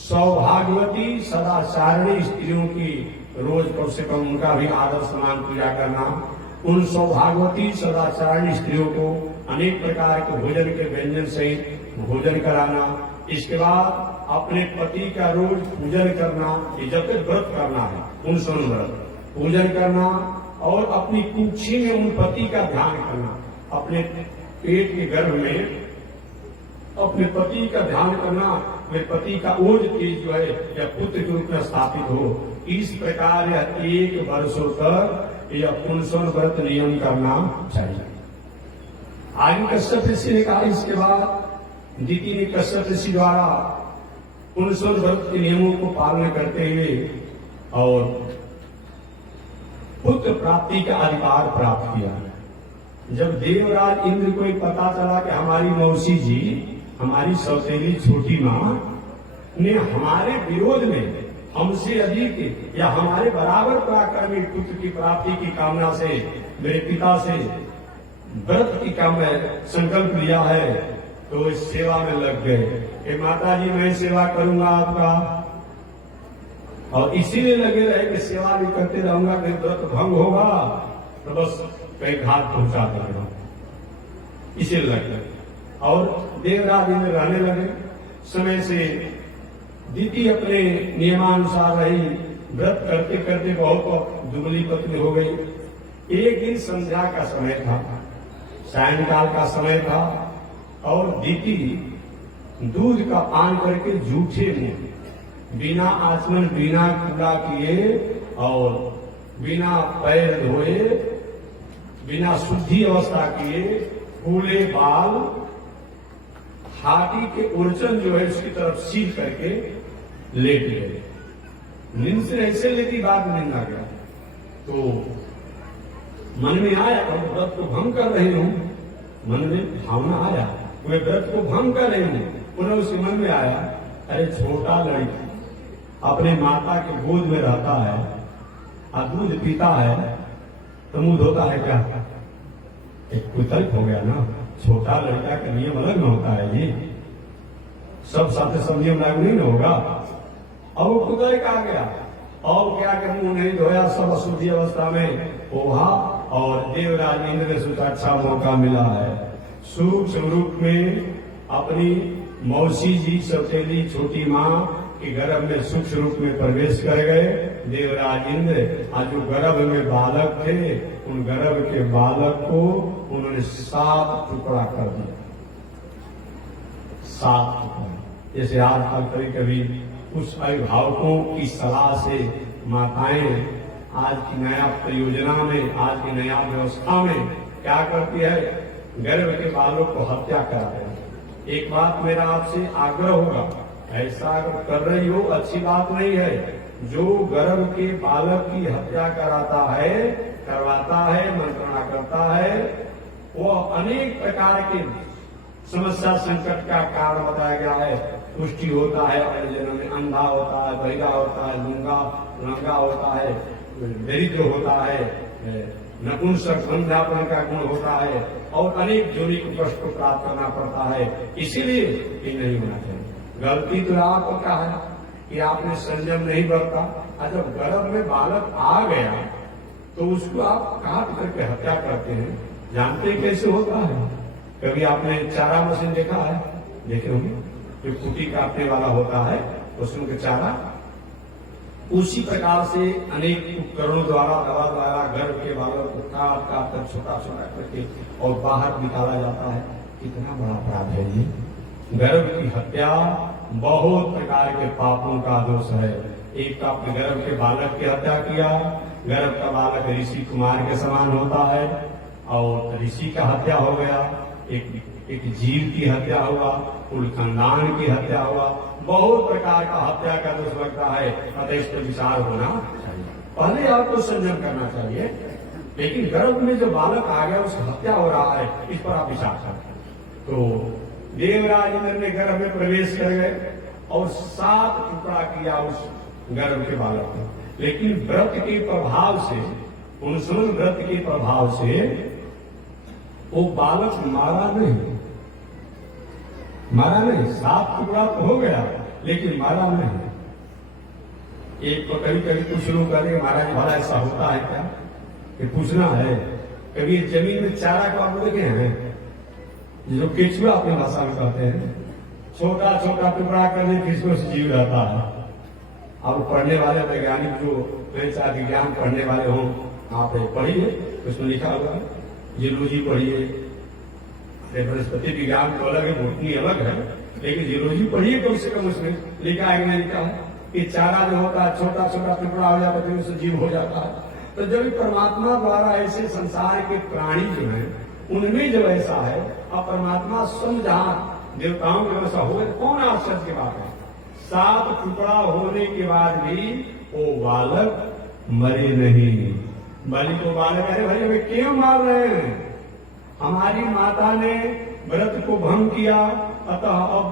सौभाग्यवती सदाचारिणी स्त्रियों की रोज कम से कम उनका भी आदर सम्मान पूजा करना। उन सौभाग्यवती सदाचारिणी स्त्रियों को अनेक प्रकार के भोजन के व्यंजन सहित भोजन कराना। इसके बाद अपने पति का रोज पूजन करना, जब तक व्रत करना है, पुंसन व्रत पूजन करना, और अपनी कुक्षी में उन पति का ध्यान करना। अपने पेट के गर्भ में अपने पति का ध्यान करना, वे पति का ओज तेज जो है या पुत्र के रूप में स्थापित हो। इस प्रकार यह 1 वर्षों तक यह पुंसन व्रत नियम करना चाहिए। आगे कश्यप ऋषि ने कहा, इसके बाद दीति ने कश्यप ऋषि द्वारा पुंसन व्रत के नियमों को पालन करते हुए और पुत्र प्राप्ति का अधिकार प्राप्त किया। जब देवराज इंद्र को पता चला कि हमारी मौसी जी, हमारी सौतेली छोटी मां ने हमारे विरोध में हमसे अधिक या हमारे बराबर पराक्रमी पुत्र की प्राप्ति की कामना से मेरे पिता से व्रत की काम में संकल्प लिया है, तो इस सेवा में लग गए कि माता जी मैं सेवा करूंगा आपका, और इसीलिए लगे रहे कि सेवा भी करते रहूंगा, कहीं व्रत भंग होगा तो बस कहीं घाट पहुंचा देगा, इसीलिए लग गए। और देवराज इंद्र रहने लगे। समय से दीति अपने नियमानुसार रही, व्रत करते करते बहुत दुबली पत्नी हो गई। एक दिन संध्या का समय था, सायंकाल का समय था, और दीति दूध का पान करके जूठे मुंह, बिना आचमन, बिना कूड़ा किए और बिना पैर धोए, बिना शुद्धि अवस्था किए, फूले बाल, हाथी के उर्चन जो है उसकी तरफ सीध करके लेट गए। नींद से ऐसे लेती बात नींद आ गया, तो मन में आया और व्रत को भंग कर रही हूं, मन में भावना आया वे व्रत को भंग कर रही हूं। पुनः उसे मन में आया, अरे छोटा लड़की अपने माता के गोद में रहता है और दूध पीता है तो मुंह धोता है क्या? एक विकल्प हो गया ना, छोटा लड़का का नियम अलग में होता है, ये सब साथ सब नियम लागू नहीं होगा। और वो कुदर का आ गया और क्या कि मुंह नहीं धोया, सब अशुद्धि अवस्था में ओहा। और देवराज इंद्र ने सोचा अच्छा मौका मिला है, सूक्ष्म रूप में अपनी मौसी जी सौतेली छोटी मां के गर्भ में सूक्ष्म रूप में प्रवेश कर गए। देवराज इंद्र आज जो गर्भ में बालक थे, उन गर्भ के बालक को उन्होंने 7 टुकड़ा कर दिया, 7 टुकड़ा। जैसे आजकल कभी कभी कुछ अभिभावकों की सलाह से माताएं आज की नया परियोजना में, आज की नया व्यवस्था में क्या करती है, गर्भ के बालों को हत्या करा रहे। एक बात मेरा आपसे आग्रह होगा, ऐसा अगर कर रही हो अच्छी बात नहीं है। जो गर्भ के बालक की हत्या कराता है, करवाता है, मंत्रणा करता है, वो अनेक प्रकार के समस्या संकट का कारण बताया गया है। पुष्टि होता है, अगले जन्म में अंधा होता है, बहिरा होता है, लंगा होता है, दरिद्र होता है, नपुंसक संध्यापन का गुण होता है, और अनेक जोनी को कष्ट को प्राप्त करना पड़ता है। इसीलिए ये नहीं होना चाहिए। गलती तो आपका है कि आपने संयम नहीं बरता, और जब गर्भ में बालक आ गया तो उसको आप काट करके हत्या करते हैं। जानते कैसे होता है? कभी आपने चारा मशीन देखा है? देखे होंगे, जो कुटी काटने वाला होता है उसमें चारा उसी प्रकार से अनेक उपकरणों द्वारा, दवा द्वारा गर्भ के बालक को काट काट कर छोटा छोटा करके और बाहर निकाला जाता है। कितना बड़ा अपराध है ये। गर्भ की हत्या बहुत प्रकार के पापों का दोष है। एक तो अपने गर्भ के बालक की हत्या किया, गर्भ का बालक ऋषि कुमार के समान होता है और ऋषि का हत्या हो गया, एक जीव की हत्या हुआ, कुल खानदान की हत्या हुआ, बहुत प्रकार का हत्या का दोष लगता है। अतः इस पर विचार होना चाहिए। पहले आपको संयम करना चाहिए, लेकिन गर्भ में जो बालक आ गया उसकी हत्या हो रहा है, इस पर आप विचार करें। तो देवराज इंद्र ने गर्भ में प्रवेश कर गए और 7 टुकड़ा किया उस गर्भ के बालक को। लेकिन व्रत के प्रभाव से, उनसुन व्रत के प्रभाव से वो बालक मारा नहीं। 7 टुकड़ा तो हो गया लेकिन मारा नहीं। एक तो कभी कभी कुछ लोग करेंगे महाराज भला ऐसा होता है क्या, कि पूछना है। कभी जमीन में चारा को आप देखे हैं, जो केचुआ अपनी भाषा में कहते हैं, छोटा छोटा टुकड़ा करने किसको से जीव रहता है। अब पढ़ने वाले वैज्ञानिक जो चाहे विज्ञान पढ़ने वाले हों, आप पढ़िए, उसमें लिखा हुआ है। जियोलॉजी पढ़िए, बृहस्पति विज्ञान तो अलग है, बोटनी अलग है, लेकिन जियोलॉजी पढ़िए कम से कम। उसमें लिखा है, लिखा है कि चारा जो होता है छोटा छोटा टुकड़ा हो जाता है, फिर उससे जीव हो जाता है। तो जब परमात्मा द्वारा ऐसे संसार के प्राणी जो है उनमें जब ऐसा है, और परमात्मा स्वयं जहां देवताओं में ऐसा हो, कौन आश्चर्य की बात है। 7 टुकड़ा होने के बाद भी वो बालक मरे नहीं। बलि को बालक, अरे भाई हमें क्यों मार रहे हैं। हमारी माता ने व्रत को भंग किया, अतः अब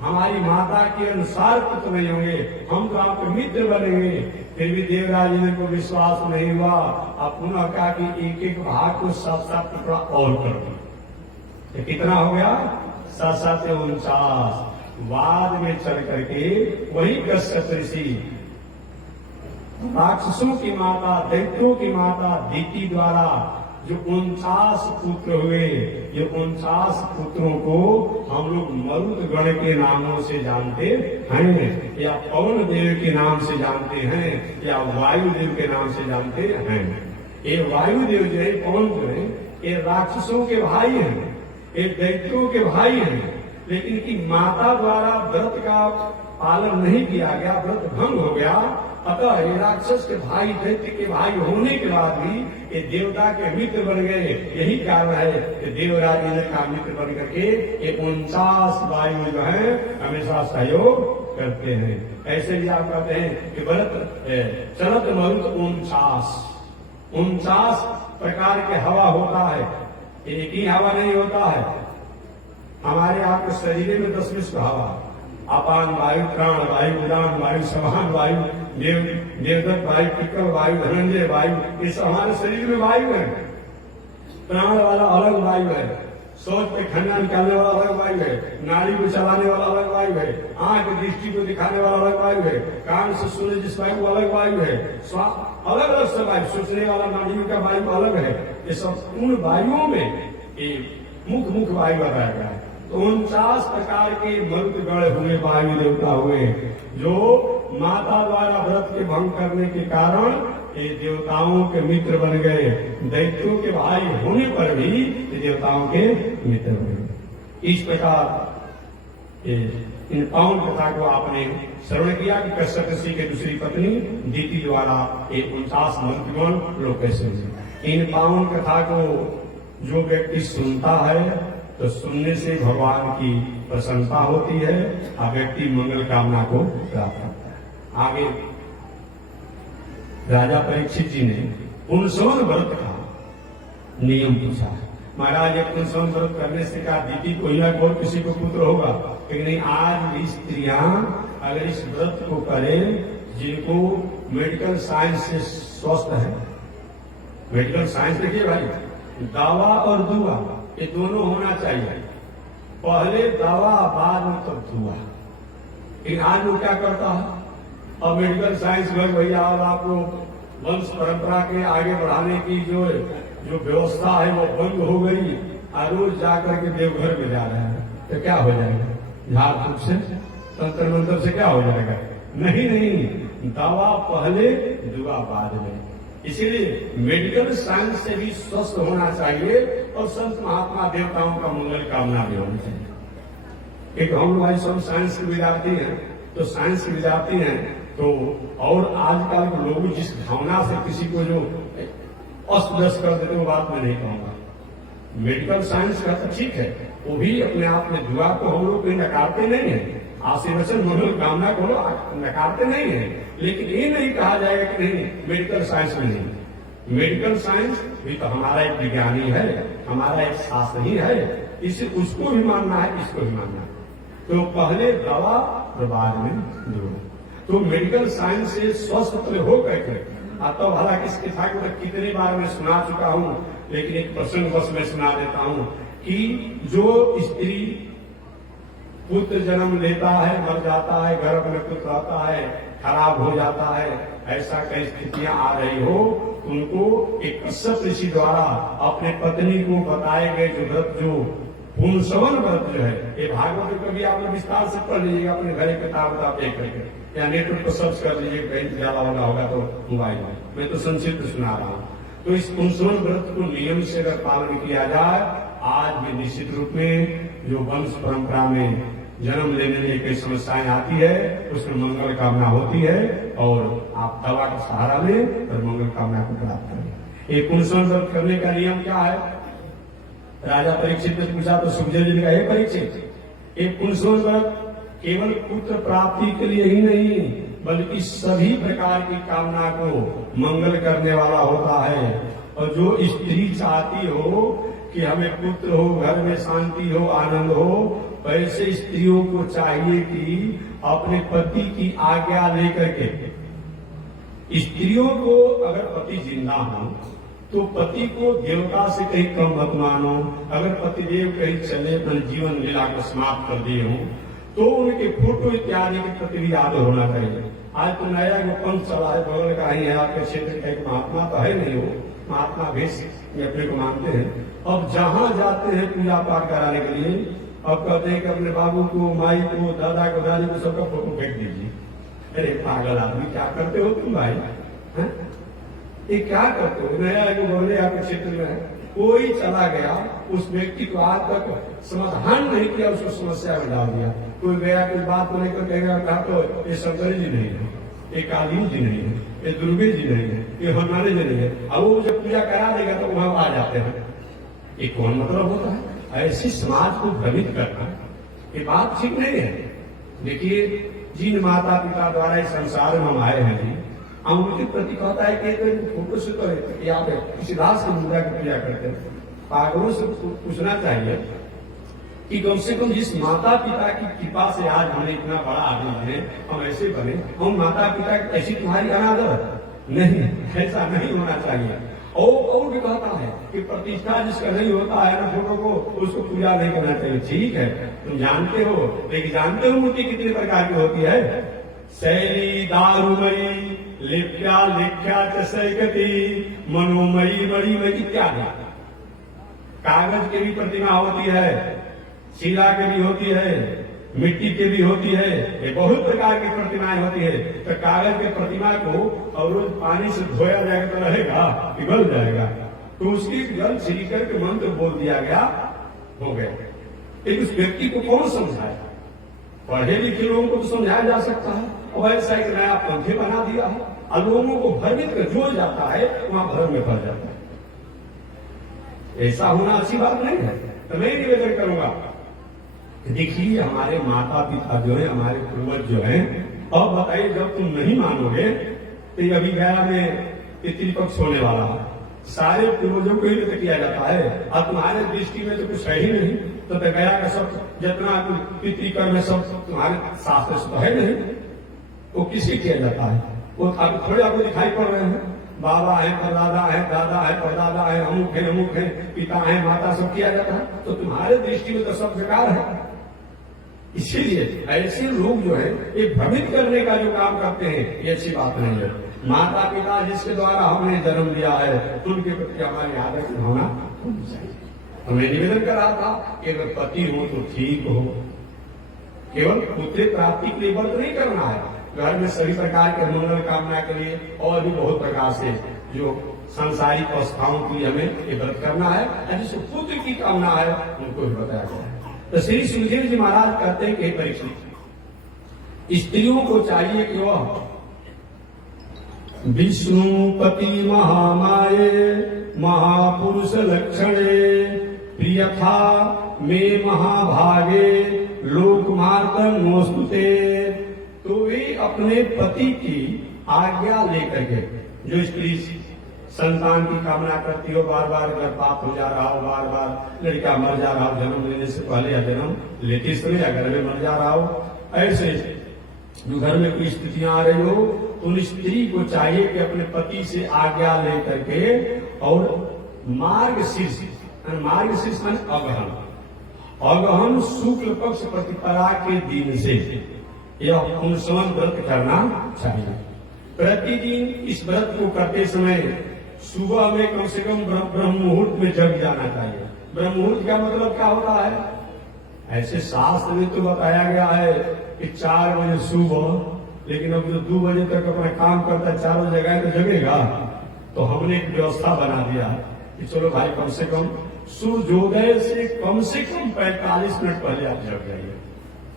हमारी माता के अनुसार पुत्र नहीं होंगे, हम तो आपके मित्र बनेंगे। फिर भी देवराज इंद्र को विश्वास नहीं हुआ। अब पुनः कहा कि एक एक भाग को 7-7 टुकड़ा और कर दो। तो कितना हो गया? 7-7 49। बाद में चल करके वही कश्यप ऋषि राक्षसों की माता, दैत्यों की माता दीति द्वारा जो 49 पुत्र हुए, ये 49 पुत्रों को हम लोग मरुत गण के नामों से जानते हैं, या पवन देव के नाम से जानते हैं, या वायुदेव के नाम से जानते हैं। ये वायुदेव जो है, पवन जो है, ये राक्षसों के भाई हैं, ये दैत्यों के भाई हैं। लेकिन की माता द्वारा व्रत का पालन नहीं किया गया, व्रत भंग हो गया। अतः ये राक्षस के भाई, दैत्य के भाई होने के बाद भी ये देवता के मित्र बन गए। यही कारण है कि देवराज इंद्र का मित्र बन करके ये 49 वायु जो है हमेशा सहयोग करते हैं। ऐसे भी आप कहते हैं कि व्रत चलत मरुत 49 प्रकार के हवा होता है, एक ही हवा नहीं होता है। हमारे आपके शरीर में 10-20 हवा, अपान वायु, प्राण वायु, उदान वायु, समान वायु, देवदत्त वायु, पिक्कल वायु, धनंजय वायु, ये सब हमारे शरीर में वायु है। प्राण वाला अलग वायु है, सोच पे खन्ना निकालने वाला अलग वायु है, नाड़ी को चलाने वाला अलग वायु है, आंख दृष्टि को दिखाने वाला अलग वायु है, कान से सुने जिस वायु को अलग वायु है, अलग अलग सब वायु, सोचने वाला नाड़ियों का वायु अलग है। ये सब उन वायुओं में मुख्य वायु बताया गया है। तो 49 प्रकार के मरुत गण हुए, वायु देवता हुए, जो माता द्वारा व्रत के भंग करने के कारण ये देवताओं के मित्र बन गए। दैत्यों के भाई होने पर भी ये देवताओं के मित्र बन गए। इस प्रकार इन पावन कथा को आपने श्रवण किया कि कश्यप ऋषि के दूसरी पत्नी दीति द्वारा ये 49 मंत्रगण लोग कैसे। इन पावन कथा को जो व्यक्ति सुनता है तो सुनने से भगवान की प्रसन्नता होती है और व्यक्ति मंगल कामना को प्राप्त करता है। आगे राजा परीक्षित जी ने पुनसवन व्रत का नियम पूछा। महाराज, एक पुनसवन व्रत करने से कहा दीदी को या और किसी को पुत्र होगा, लेकिन आज भी स्त्रियां अगर इस व्रत को करें, जिनको मेडिकल साइंस से स्वस्थ है, मेडिकल साइंस देखिए भाई, दवा और दुआ ये दोनों होना चाहिए। पहले दवा बाद में तब दुआ। लेकिन आज लोग क्या करता है, अब मेडिकल साइंस में भैया और आप लोग वंश परंपरा के आगे बढ़ाने की जो व्यवस्था है वो बंद हो गई और रोज जाकर के देवघर में जा रहे हैं, तो क्या हो जाएगा? झाड़ फूक से, तंत्र मंत्र से क्या हो जाएगा? नहीं, दवा पहले दुआ बाद में। इसीलिए मेडिकल साइंस से भी स्वस्थ होना चाहिए और संत महात्मा देवताओं का मंगल कामना भी होनी चाहिए। एक हम भाई सब साइंस के विद्यार्थी हैं, तो साइंस के विद्यार्थी हैं तो और आजकल के लोग जिस भावना से किसी को जो अस्त व्यस्त कर देते वो बात मैं नहीं कहूंगा। मेडिकल साइंस का तो ठीक है, वो भी अपने आप में दुआ को हम लोग कोई नकारते नहीं है, आशीर्वचन मंगल कामना को नकारते नहीं है, लेकिन ये नहीं कहा जाएगा कि नहीं मेडिकल साइंस में नहीं। मेडिकल साइंस भी तो हमारा एक विज्ञानी है, हमारा एक शास्त्र ही है, इसे उसको भी मानना है, इसको भी मानना है। तो पहले दवा और बाद में दुआ। तो मेडिकल साइंस से स्वस्थ हो करके तो हालांकि इसके था कि कितनी बार मैं सुना चुका हूं, लेकिन एक प्रसंग बस मैं सुना देता हूं कि जो स्त्री पुत्र जन्म लेता है, मर जाता है, गर्भ में पुत्र आता है, खराब हो जाता है, ऐसा कई स्थितियां आ रही हो, उनको एक कश्यप ऋषि द्वारा अपने पत्नी को बताए गए जो व्रत, जो पुंसवन व्रत जो है, ये भागवत में कभी आप लोग विस्तार से पढ़ लीजिएगा अपने घर किताब देख करके, या नेटवर्क पर सर्च कर लीजिए, कहीं ज्यादा वाला होगा तो मोबाइल में, मैं तो संक्षिप्त सुना रहा हूं। तो इस पुंसवन व्रत को नियम से अगर पालन किया जाए, आज भी निश्चित रूप में जो वंश परंपरा में जन्म लेने में कई समस्याएं आती है, उसमें मंगल कामना होती है और आप दवा के सहारा में और मंगल कामना को प्राप्त करें। एक पुंसवन व्रत करने का नियम क्या है? राजा परीक्षित ने पूछा तो सुखदेव जी ने कहा, हे परीक्षित, एक पुंसवन व्रत केवल पुत्र प्राप्ति के लिए ही नहीं बल्कि सभी प्रकार की कामना को मंगल करने वाला होता है। और जो स्त्री चाहती हो कि हमें पुत्र हो, घर में शांति हो, आनंद हो, ऐसे स्त्रियों को चाहिए कि अपने पति की आज्ञा लेकर के, स्त्रियों को अगर पति जिंदा हो तो पति को देवता से कहीं कम मत मानो। अगर पतिदेव कहीं चले, अपने जीवन लीला को समाप्त कर दिए हों तो उनके फोटो इत्यादि के प्रति भी आदर होना चाहिए। आज तो नया जो पंथ चला है, बगल का ही है, आपके क्षेत्र का एक महात्मा तो है नहीं, वो महात्मा भेष में अपने को मानते हैं। अब जहां जाते हैं पूजा पाठ कराने के लिए, अब कहते हैं कि अपने बाबू को, माई को, दादा को, दादी को सबका फोटो फेंक दीजिए। अरे पागल आदमी, क्या करते हो तुम भाई? है? ये क्या करते हो? नया जो बोले आपके क्षेत्र में है, कोई चला गया, उस व्यक्ति को आज तक समाधान नहीं किया, उसको समस्या में डाल दिया। कोई गया कोई बात को लेकर कहेगा, कहा तो ये शंकर जी नहीं है, ये कालीन जी नहीं है, ये दुर्गे जी नहीं है, ये हनुमान जी नहीं है। अब वो जब पूजा करा देगा तो वहां आ जाते हैं। ये कौन मतलब होता है? ऐसी समाज को भ्रमित करना, ये बात ठीक नहीं है। देखिए, जिन माता पिता द्वारा इस संसार में हम आए हैं जी, हम उनके प्रति कहता है कि फोटो से तो या किसी दास की मुद्रा की पूजा करते हैं। पागलों से पूछना चाहिए कि कम से कम जिस माता पिता की कृपा से आज हमें इतना बड़ा आदमी बने, हम ऐसे बने, हम माता पिता की ऐसी तुम्हारी अनादर नहीं, ऐसा नहीं होना चाहिए। और भी कहता है कि प्रतिष्ठा जिसका नहीं होता है ना फोटो को, उसको पूजा नहीं करना चाहिए। ठीक है, तुम जानते हो, लेकिन जानते हो मूर्ति कितने प्रकार की होती है? शैली दारुमयी, लिप्या लिख्या चैकती, मनोमयी, मणिमयी इत्यादि। कागज की भी प्रतिमा होती है, शिला की भी होती है, मिट्टी की भी होती है, ये बहुत प्रकार की प्रतिमाएं होती है। तो कागज की प्रतिमा को और रोज पानी से धोया जाएगा तो रहेगा, पिघल जाएगा। तो उसकी जल छिड़ी करके मंत्र बोल दिया गया, हो गया। लेकिन उस व्यक्ति को कौन समझाए? पढ़े लिखे लोगों को तो समझाया जा सकता है, और ऐसा एक नया पंथे बना दिया है और लोगों को भ्रमित कर जो जाता है वहां भ्रम में पड़ जाता है। ऐसा होना अच्छी बात नहीं है। तो मैं निवेदन करूंगा, देखिए हमारे माता पिता जो है, हमारे पूर्वज जो है, अब बताइए जब तुम नहीं मानोगे तो अभी गया में पितृपक्ष होने वाला है, सारे पूर्वजों को ही व्यक्त किया जाता है और तुम्हारे दृष्टि में तो कुछ है ही नहीं। तो गया का सब जितना पितृकर्म सब तुम्हारे शास्त्र से तो है नहीं, वो किसी किया जाता है? वो थोड़े आपको दिखाई पड़ रहे हैं, बाबा है, परदादा है, दादा है, परदादा है, अमुक है, पिता है, माता, सब किया जाता है। तो तुम्हारे दृष्टि में तो सब बेकार है। इसीलिए ऐसे लोग जो है ये भ्रमित करने का जो काम करते हैं, ये अच्छी बात नहीं है। माता पिता जिसके द्वारा हमने जन्म लिया है, उनके प्रति हमारी आदर की भावना होनी चाहिए। हमने निवेदन करा था कि अगर पति हो तो ठीक हो, केवल पुत्र प्राप्ति के लिए व्रत नहीं करना है, घर में सभी प्रकार के मंगल कामना के लिए और भी बहुत प्रकार से जो सांसारिक अवस्थाओं की हमें ये व्रत करना है, और जिसको पुत्र की कामना है उनको भी बताया गया है। तो श्री सुखदेव जी महाराज कहते हैं कि परीक्षित, स्त्रियों को चाहिए कि वह विष्णुपति महामाये महापुरुष लक्षणे प्रियथा में महाभागे लोकमार्तन नोस्तुते। तो वे अपने पति की आज्ञा लेकर के, जो स्त्री संतान की कामना करती हो, बार बार गर्भपात हो जा रहा हो, बार बार लड़का मर जा रहा हो जन्म लेने से पहले या जन्म लेते समय या घर में मर जा रहा हो, ऐसे जो घर में कोई स्थितियां आ रही हो, तो उन स्त्री को चाहिए कि अपने पति से आज्ञा लेकर के और मार्गशीर्ष अगहन अगहन शुक्ल पक्ष प्रतिपदा के दिन से यह पुंसवन व्रत करना चाहिए। प्रतिदिन इस व्रत को करते समय सुबह में कम से कम ब्रह्म मुहूर्त में जग जाना चाहिए। ब्रह्म मुहूर्त का मतलब क्या होता है? ऐसे शास्त्र में तो बताया गया है कि 4 बजे सुबह, लेकिन अब जो 2 बजे तक अपना काम करता है 4 बजे जगह तो जगेगा। तो हमने एक व्यवस्था बना दिया कि चलो भाई कम से कम सूर्योदय से कम 45 मिनट पहले आप जग जाइए,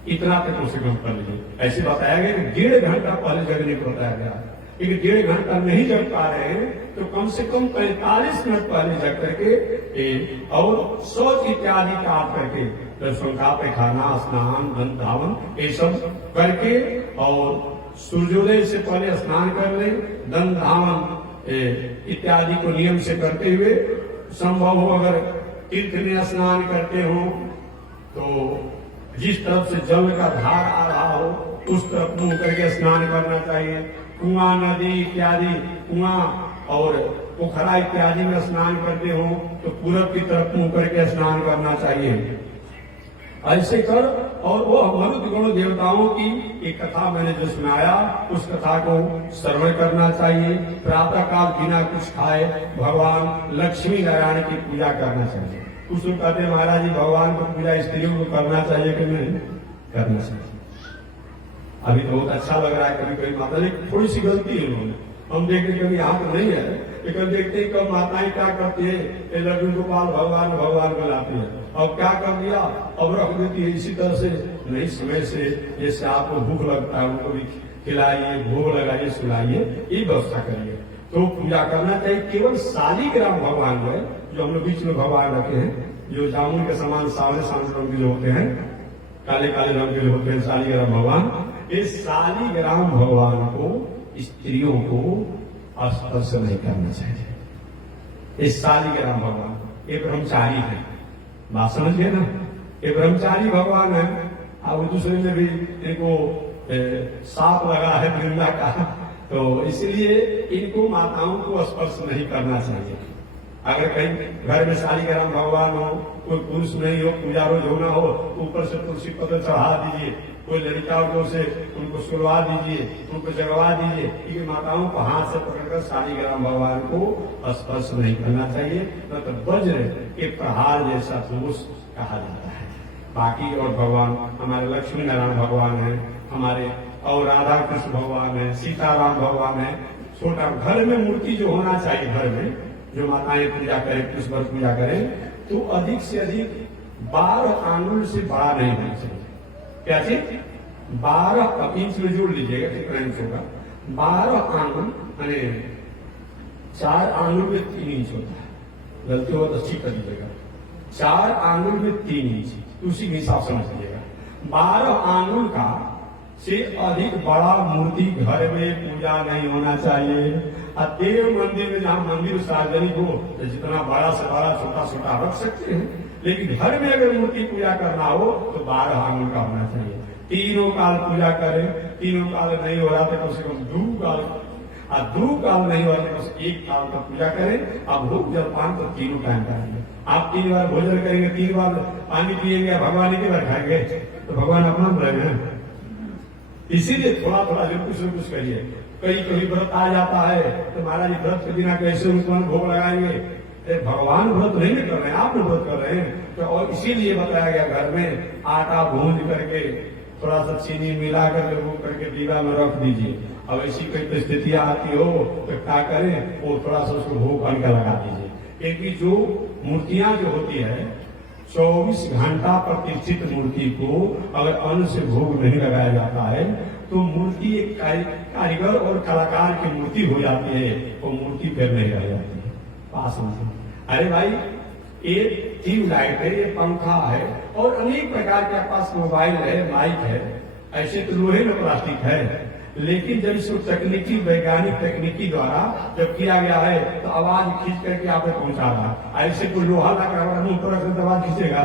इतना तक कम से कम कर लीजिए। ऐसे बताया गया कि 1.5 घंटा पहले जगने को बताया गया, लेकिन 1.5 घंटा नहीं जग पा रहे हैं तो कम से कम 45 मिनट पहले जग करके और शौच इत्यादि काट करके लहसुन का पैखाना स्नान दंत धावन ये सब करके और सूर्योदय से पहले स्नान कर ले, दंत धावन इत्यादि को नियम से करते हुए, संभव हो अगर तीर्थ में स्नान करते हो तो जिस तरफ से जल का धार आ रहा हो उस तरफ मुंह करके स्नान करना चाहिए। कुआं नदी इत्यादि, कुआं और पोखरा इत्यादि में स्नान करते हो तो पूरब की तरफ मुंह करके स्नान करना चाहिए। ऐसे कर और वो मरुद गुण देवताओं की एक कथा मैंने जो सुनाया उस कथा को श्रवण करना चाहिए। प्रातः काल बिना कुछ खाए भगवान लक्ष्मी नारायण की पूजा करना चाहिए। कुछ लोग कहते हैं महाराज जी भगवान को पूजा स्त्रियों को करना चाहिए कि नहीं करना चाहिए? अभी तो बहुत अच्छा लग रहा है, कभी कभी माता जी थोड़ी सी गलती है उन्होंने, हम देखते कभी यहाँ तो नहीं है, लेकिन देखते ही कब माताएं क्या करती है, ये लड्डू गोपाल भगवान भगवान बुलाती है और क्या कर दिया अब रख देती है। इसी तरह से नहीं, समय से जैसे आपको भूख लगता है उनको भी खिलाइए, भोग लगाइए, सुलाइए, ये व्यवस्था करिए। तो पूजा करना चाहिए। केवल शालिग्राम भगवान जो है, जो हम लोग बीच में भगवान रखे हैं, जो जामुन के समान सावले सावले रंग के जो होते हैं, काले काले रंग के जो होते हैं शालिग्राम भगवान, इस शालिग्राम भगवान को स्त्रियों को स्पर्श नहीं करना चाहिए। इस शालिग्राम भगवान ये ब्रह्मचारी है, बात समझ गए ना, ये ब्रह्मचारी भगवान है। अब दूसरे में भी इनको सांप लगा है वृंदा का, तो इसलिए इनको माताओं को स्पर्श नहीं करना चाहिए। अगर कहीं घर में शालिग्राम भगवान हो, कोई पुरुष नहीं हो, पूजा रोज होना हो, ऊपर से तुलसी पत्र चढ़ा दीजिए, कोई लड़का को से उनको सुलवा दीजिए, उनको जगवा दीजिए। क्योंकि माताओं को हाथ से पकड़कर शालिग्राम भगवान को स्पर्श नहीं करना चाहिए, न तो वज्र के प्रहार जैसा दोष कहा जाता है। बाकी और भगवान हमारे लक्ष्मी नारायण भगवान है, हमारे और राधा कृष्ण भगवान है, सीताराम भगवान है। छोटा घर में मूर्ति जो होना चाहिए, घर में जो माताएं पूजा करें, कृष्ण भर पूजा करें, तो अधिक से अधिक 12 आंगुल से बड़ा नहीं होना चाहिए। क्या चीज? 12 इंच में जोड़ लीजिएगा, कितना इंच होगा? 12 आंगुल, यानी 4 आंगुल में 3 इंच होता है, गलती हो तो ठीक कर दीजिएगा। 4 आंगुल में 3 इंच, उसी के हिसाब समझ लीजिएगा। 12 आंगुल का से अधिक बड़ा मूर्ति घर में पूजा नहीं होना चाहिए। देव मंदिर में जहाँ मंदिर सार्वजनिक हो तो जितना बड़ा से बड़ा छोटा छोटा रख सकते हैं, लेकिन घर में अगर मूर्ति पूजा करना हो तो 12 आंगुल का होना चाहिए। तीनों काल पूजा करें, तीनों काल नहीं हो रहा तो कम से कम 2 काल, और 2 काल नहीं हो रहा तो बस 1 काल का पूजा करें। अब भोग जलपान तो तीनों टाइम करेंगे। आप 3 बार भोजन करेंगे, 3 बार पानी पिएंगे, भगवान के बार खाएंगे तो भगवान अपना बोलेंगे। इसीलिए थोड़ा थोड़ा जो कुछ करिए। कभी व्रत आ जाता है तो महाराज व्रत के बिना कैसे उनको भोग लगाएंगे? भगवान व्रत नहीं कर रहे हैं, आप व्रत कर रहे हैं। तो और इसीलिए बताया गया घर में आटा भूंज करके थोड़ा सा चीनी मिला कर वो करके दीवा में रख दीजिए। अब ऐसी कोई परिस्थितियां आती हो तो क्या करें, वो थोड़ा सा उसको भोग बन कर लगा दीजिए। क्योंकि जो मूर्तियां जो होती है 24 घंटा प्रतिष्ठित मूर्ति को अगर अन्न से भोग नहीं लगाया जाता है तो मूर्ति एक कारीगर और कलाकार की मूर्ति हो जाती है, वो मूर्ति फिर नहीं रह जाती है पास में। अरे भाई, ये ट्यूबलाइट है, ये पंखा है और अनेक प्रकार के पास मोबाइल है, माइक है, ऐसे तो लोहे में प्लास्टिक है, लेकिन जब इसको तकनीकी वैज्ञानिक तकनीकी द्वारा जब किया गया है तो आवाज खींच करके आप तक पहुंचा रहा है। ऐसे कोई लोहा लगा मुंह पर रख आवाज खींचेगा?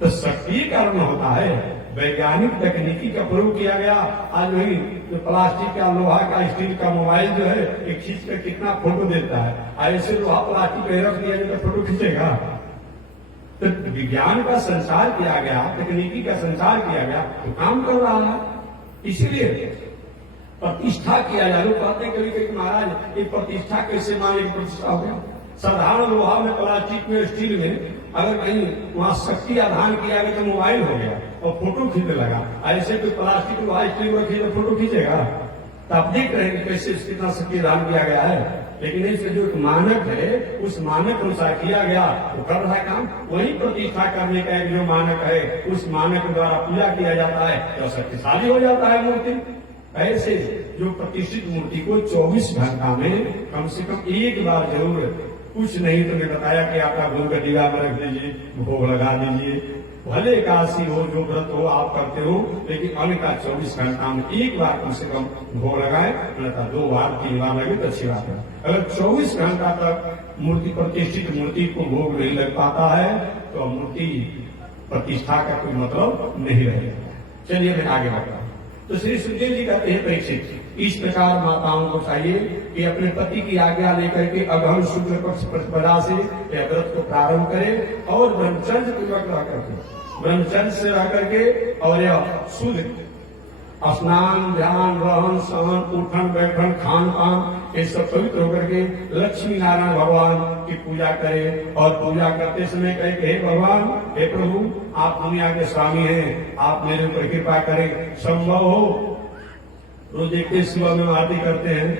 तो शक्ति कारण होता है, वैज्ञानिक तकनीकी का प्रयोग किया गया। आज वही जो प्लास्टिक का, लोहा का, स्टील का मोबाइल जो है ये खींच कर कितना फोटो देता है। ऐसे लोहा प्लास्टिक पे रख दिया जाए तो फोटो खींचेगा? तो विज्ञान का संचार किया गया, तकनीकी का संचार किया गया तो काम कर रहा है। इसलिए प्रतिष्ठा किया जाए। लोग कहते हैं कभी कभी महाराज ये प्रतिष्ठा कैसे माने प्रतिष्ठा हो गया? साधारण लोहा में, प्लास्टिक में, स्टील में अगर कहीं वहां शक्ति आधान किया गया तो मोबाइल हो गया और फोटो खींचने लगा। ऐसे कोई प्लास्टिक लोहा स्टील में खींचे फोटो खींचेगा? तो आप देख रहे हैं कैसे कितना शक्ति आधान किया गया है। लेकिन इससे जो मानक है उस मानक अनुसार किया गया वो कर रहा है काम। वही प्रतिष्ठा करने का एक जो मानक है उस मानक द्वारा पूजा किया जाता है तो शक्तिशाली हो जाता है मूर्ति। ऐसे जो प्रतिष्ठित मूर्ति को 24 घंटा में कम से कम एक बार जरूर, कुछ नहीं तो मैं बताया कि आपका गुड़ का दीवा में रख दीजिए, भोग लगा दीजिए। भले एकादशी हो, जो व्रत हो आप करते हो, लेकिन अन्न का 24 घंटा में एक बार कम से कम भोग लगाए, अन्यथा 2 बार 3 बार लगे तो अच्छी बात है। अगर 24 घंटा तक मूर्ति प्रतिष्ठित मूर्ति को भोग नहीं लग पाता है तो मूर्ति प्रतिष्ठा का कोई मतलब नहीं रहेगा। चलिए मैं आगे बढ़ता हूँ। तो श्री सुखदेव जी कहते हैं परीक्षित, इस प्रकार माताओं को चाहिए कि अपने पति की आज्ञा लेकर के अगहन शुक्ल पक्ष प्रतिपदा से यह व्रत को प्रारंभ करें और ब्रह्मचर्य पूर्वक रह करके, ब्रह्मचर्य से रह करके और यह शुद्ध स्नान, ध्यान, रहन सहन, उठन बैठन, खान पान ये सब पवित्र होकर के लक्ष्मी नारायण भगवान की पूजा करें। और पूजा करते समय कहे कि हे भगवान, हे प्रभु, आप दुनिया के स्वामी हैं, आप मेरे ऊपर कृपा करें। संभव हो रोज देखते सुबह में आरती करते हैं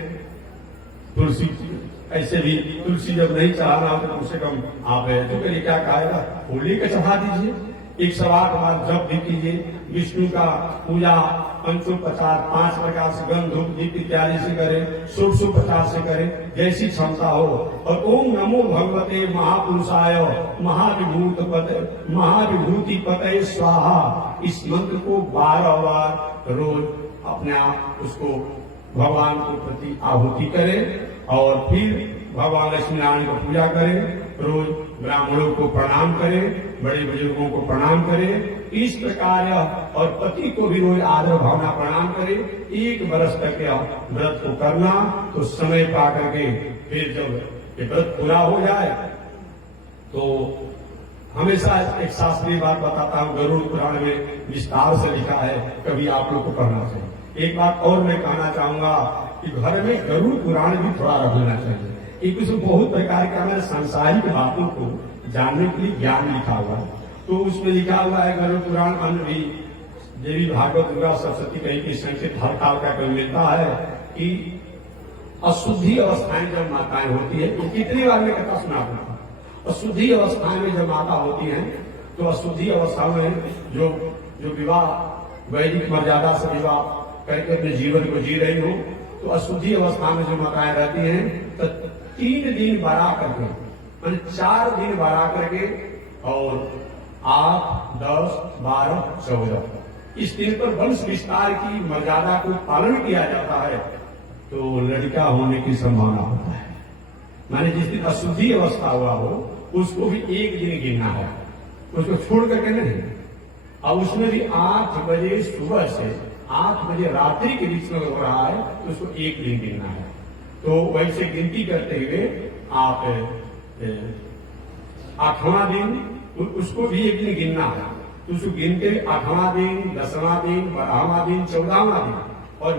तुलसी, ऐसे भी तुलसी जब नहीं चढ़ाना तो कम से कम आप तो करिए, क्या कहेगा, होली का चढ़ा दीजिए। 108 बार जप भी कीजिए। विष्णु का पूजा पंचोपचार 5 प्रकार से गंध धूप दीप इत्यादि से करें, षोडशोपचार से करें, जैसी क्षमता हो। और ओम नमो भगवते महापुरुषाय महाविभूति पतये स्वाहा, इस मंत्र को 12 बार रोज अपने आप उसको भगवान को प्रति आहुति करें और फिर भगवान लक्ष्मी नारायण को पूजा करें। रोज ब्राह्मणों को प्रणाम करें, बड़े बुजुर्गों को प्रणाम करें। इस प्रकार और पति को भी रोज आदर भावना प्रणाम करें। 1 वर्ष तक व्रत को करना, तो समय पा करके फिर जब ये व्रत पूरा हो जाए तो हमेशा एक शास्त्रीय बात बताता हूँ, गरुड़ पुराण में विस्तार से लिखा है, कभी आप लोग को पढ़ना चाहिए। एक बात और मैं कहना चाहूंगा कि घर में गरुड़ पुराण भी थोड़ा रख लेना चाहिए। एक उसमें बहुत प्रकार का हमारे सांसारिक बातों को जानने के लिए ज्ञान लिखा हुआ है। तो उसमें लिखा हुआ है गरुड़ पुराण अन्य भी, देवी भागवत दुर्गा सरस्वती कहीं की संक्षिप्त हर काल का कोई मिलता है कि अशुद्धि अवस्थाएं जब माताएं होती है, तो कितनी बार में कथा सुना अपना, अशुद्धि अवस्थाएं में जब माता होती हैं तो अशुद्धि अवस्था में जो विवाह वैदिक मर्यादा से विवाह करके अपने जीवन को जी रही हो, तो अशुद्धि अवस्था में जो माताएं रहती हैं तो 3 दिन बढ़ा करके, 4 दिन बढ़ा करके और 8, 10, 12, 14 इस दिन पर वंश विस्तार की मर्यादा को पालन किया जाता है तो लड़का होने की संभावना होता है। माने जिस दिन अशुद्धि अवस्था हुआ हो उसको भी 1 दिन गिनना है, उसको छोड़ करके नहीं। अब उसमें भी 8 बजे सुबह से 8 बजे रात्रि के बीच में हो रहा है तो उसको 1 दिन गिनना है। तो वैसे गिनती करते हुए आप 8वां दिन उसको भी 1 दिन गिनना है। तो उसको गिनते 8वां दिन, 10वां दिन, 12वां दिन, 14वां दिन और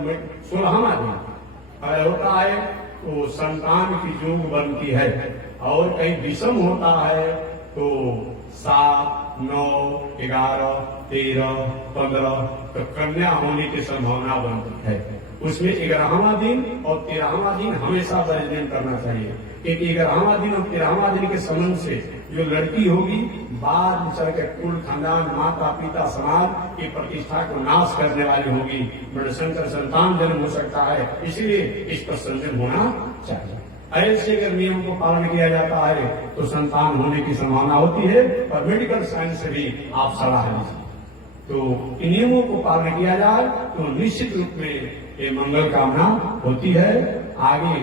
16वां दिन अगर होता है तो संतान की जोग बनती है। और कहीं विषम होता है तो 7, 9, 11, 13, 15 तो कन्या होने की संभावना बनती है। उसमें 11वां दिन और 13वां दिन हमेशा मैनेजमेंट करना चाहिए, क्योंकि 11वां दिन और 13वां दिन के संबंध से जो लड़की होगी बाद में चल के कुल खानदान माता पिता समाज की प्रतिष्ठा को नाश करने वाली होगी, मणिशंकर संतान जन्म हो सकता है, इसलिए इस पर संयम होना चाहिए। ऐसे अगर नियम को पालन किया जाता है तो संतान होने की संभावना होती है, और मेडिकल साइंस से भी आप सलाह लीजिए। तो इन नियमों को पालन किया जाए तो निश्चित रूप में ये मंगल कामना होती है। आगे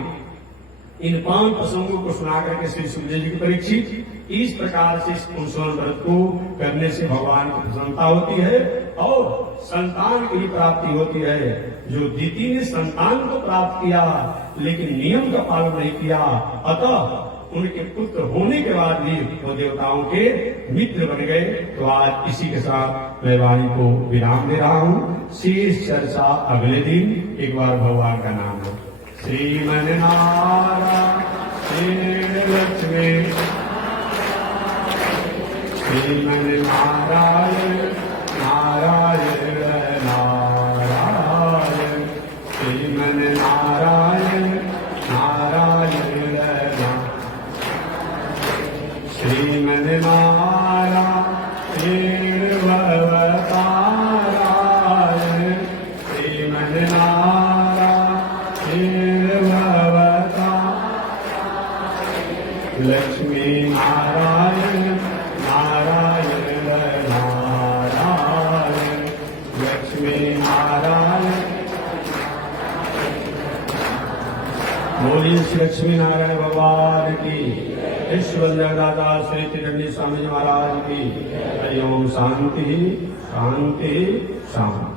इन 5 प्रसंगों को सुना करके श्री सुखदेव जी की परीक्षित इस प्रकार से इस पुरुषों व्रत को करने से भगवान की प्रसन्नता होती है और संतान की प्राप्ति होती है। जो दीति ने संतान को प्राप्त किया लेकिन नियम का पालन नहीं किया, अतः उनके पुत्र होने के बाद भी वो देवताओं के मित्र बन गए। तो आज इसी के साथ मैं वाणी को विराम दे रहा हूँ। शेष चर्चा अगले दिन। एक बार भगवान का नाम लो। श्रीमन नारायण श्री लक्ष्मी श्रीमन नारायण नारायण नारायण श्रीमन नारायण नारायण श्रीमन नारायण भवतारायण श्रीमन नारायण भवता लक्ष्मी नारायण नारायण नारायण लक्ष्मी नारायण। बोलिए श्री लक्ष्मी नारायण भगवान की, ईश्वर दादा श्री त्रिदंडी स्वामी जी महाराज की। हरि ओम। शांति शांति शांति।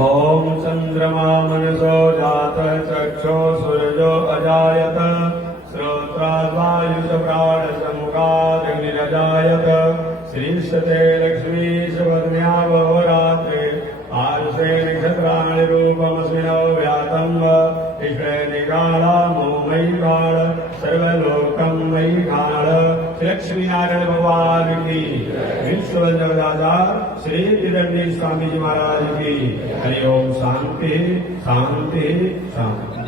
ओम चंद्रमा मनसो जात चक्षो सूरजो अजायत श्रोत्राद्वायुष प्राण समुखादग्निरजायत श्रीशते लक्ष्मी सुभद्र्या बहुरात्रे आरुषे नक्षत्राणि रूपमस्मिनो व्यातं ईश्वरे निकाला मोमयि काल सर्वलोकं मयि काल। लक्ष्मी नारायण भगवान की, विश्व दादा श्री त्रिदंडी स्वामी जी महाराज की। हरि ओम। शांति शांति शांति।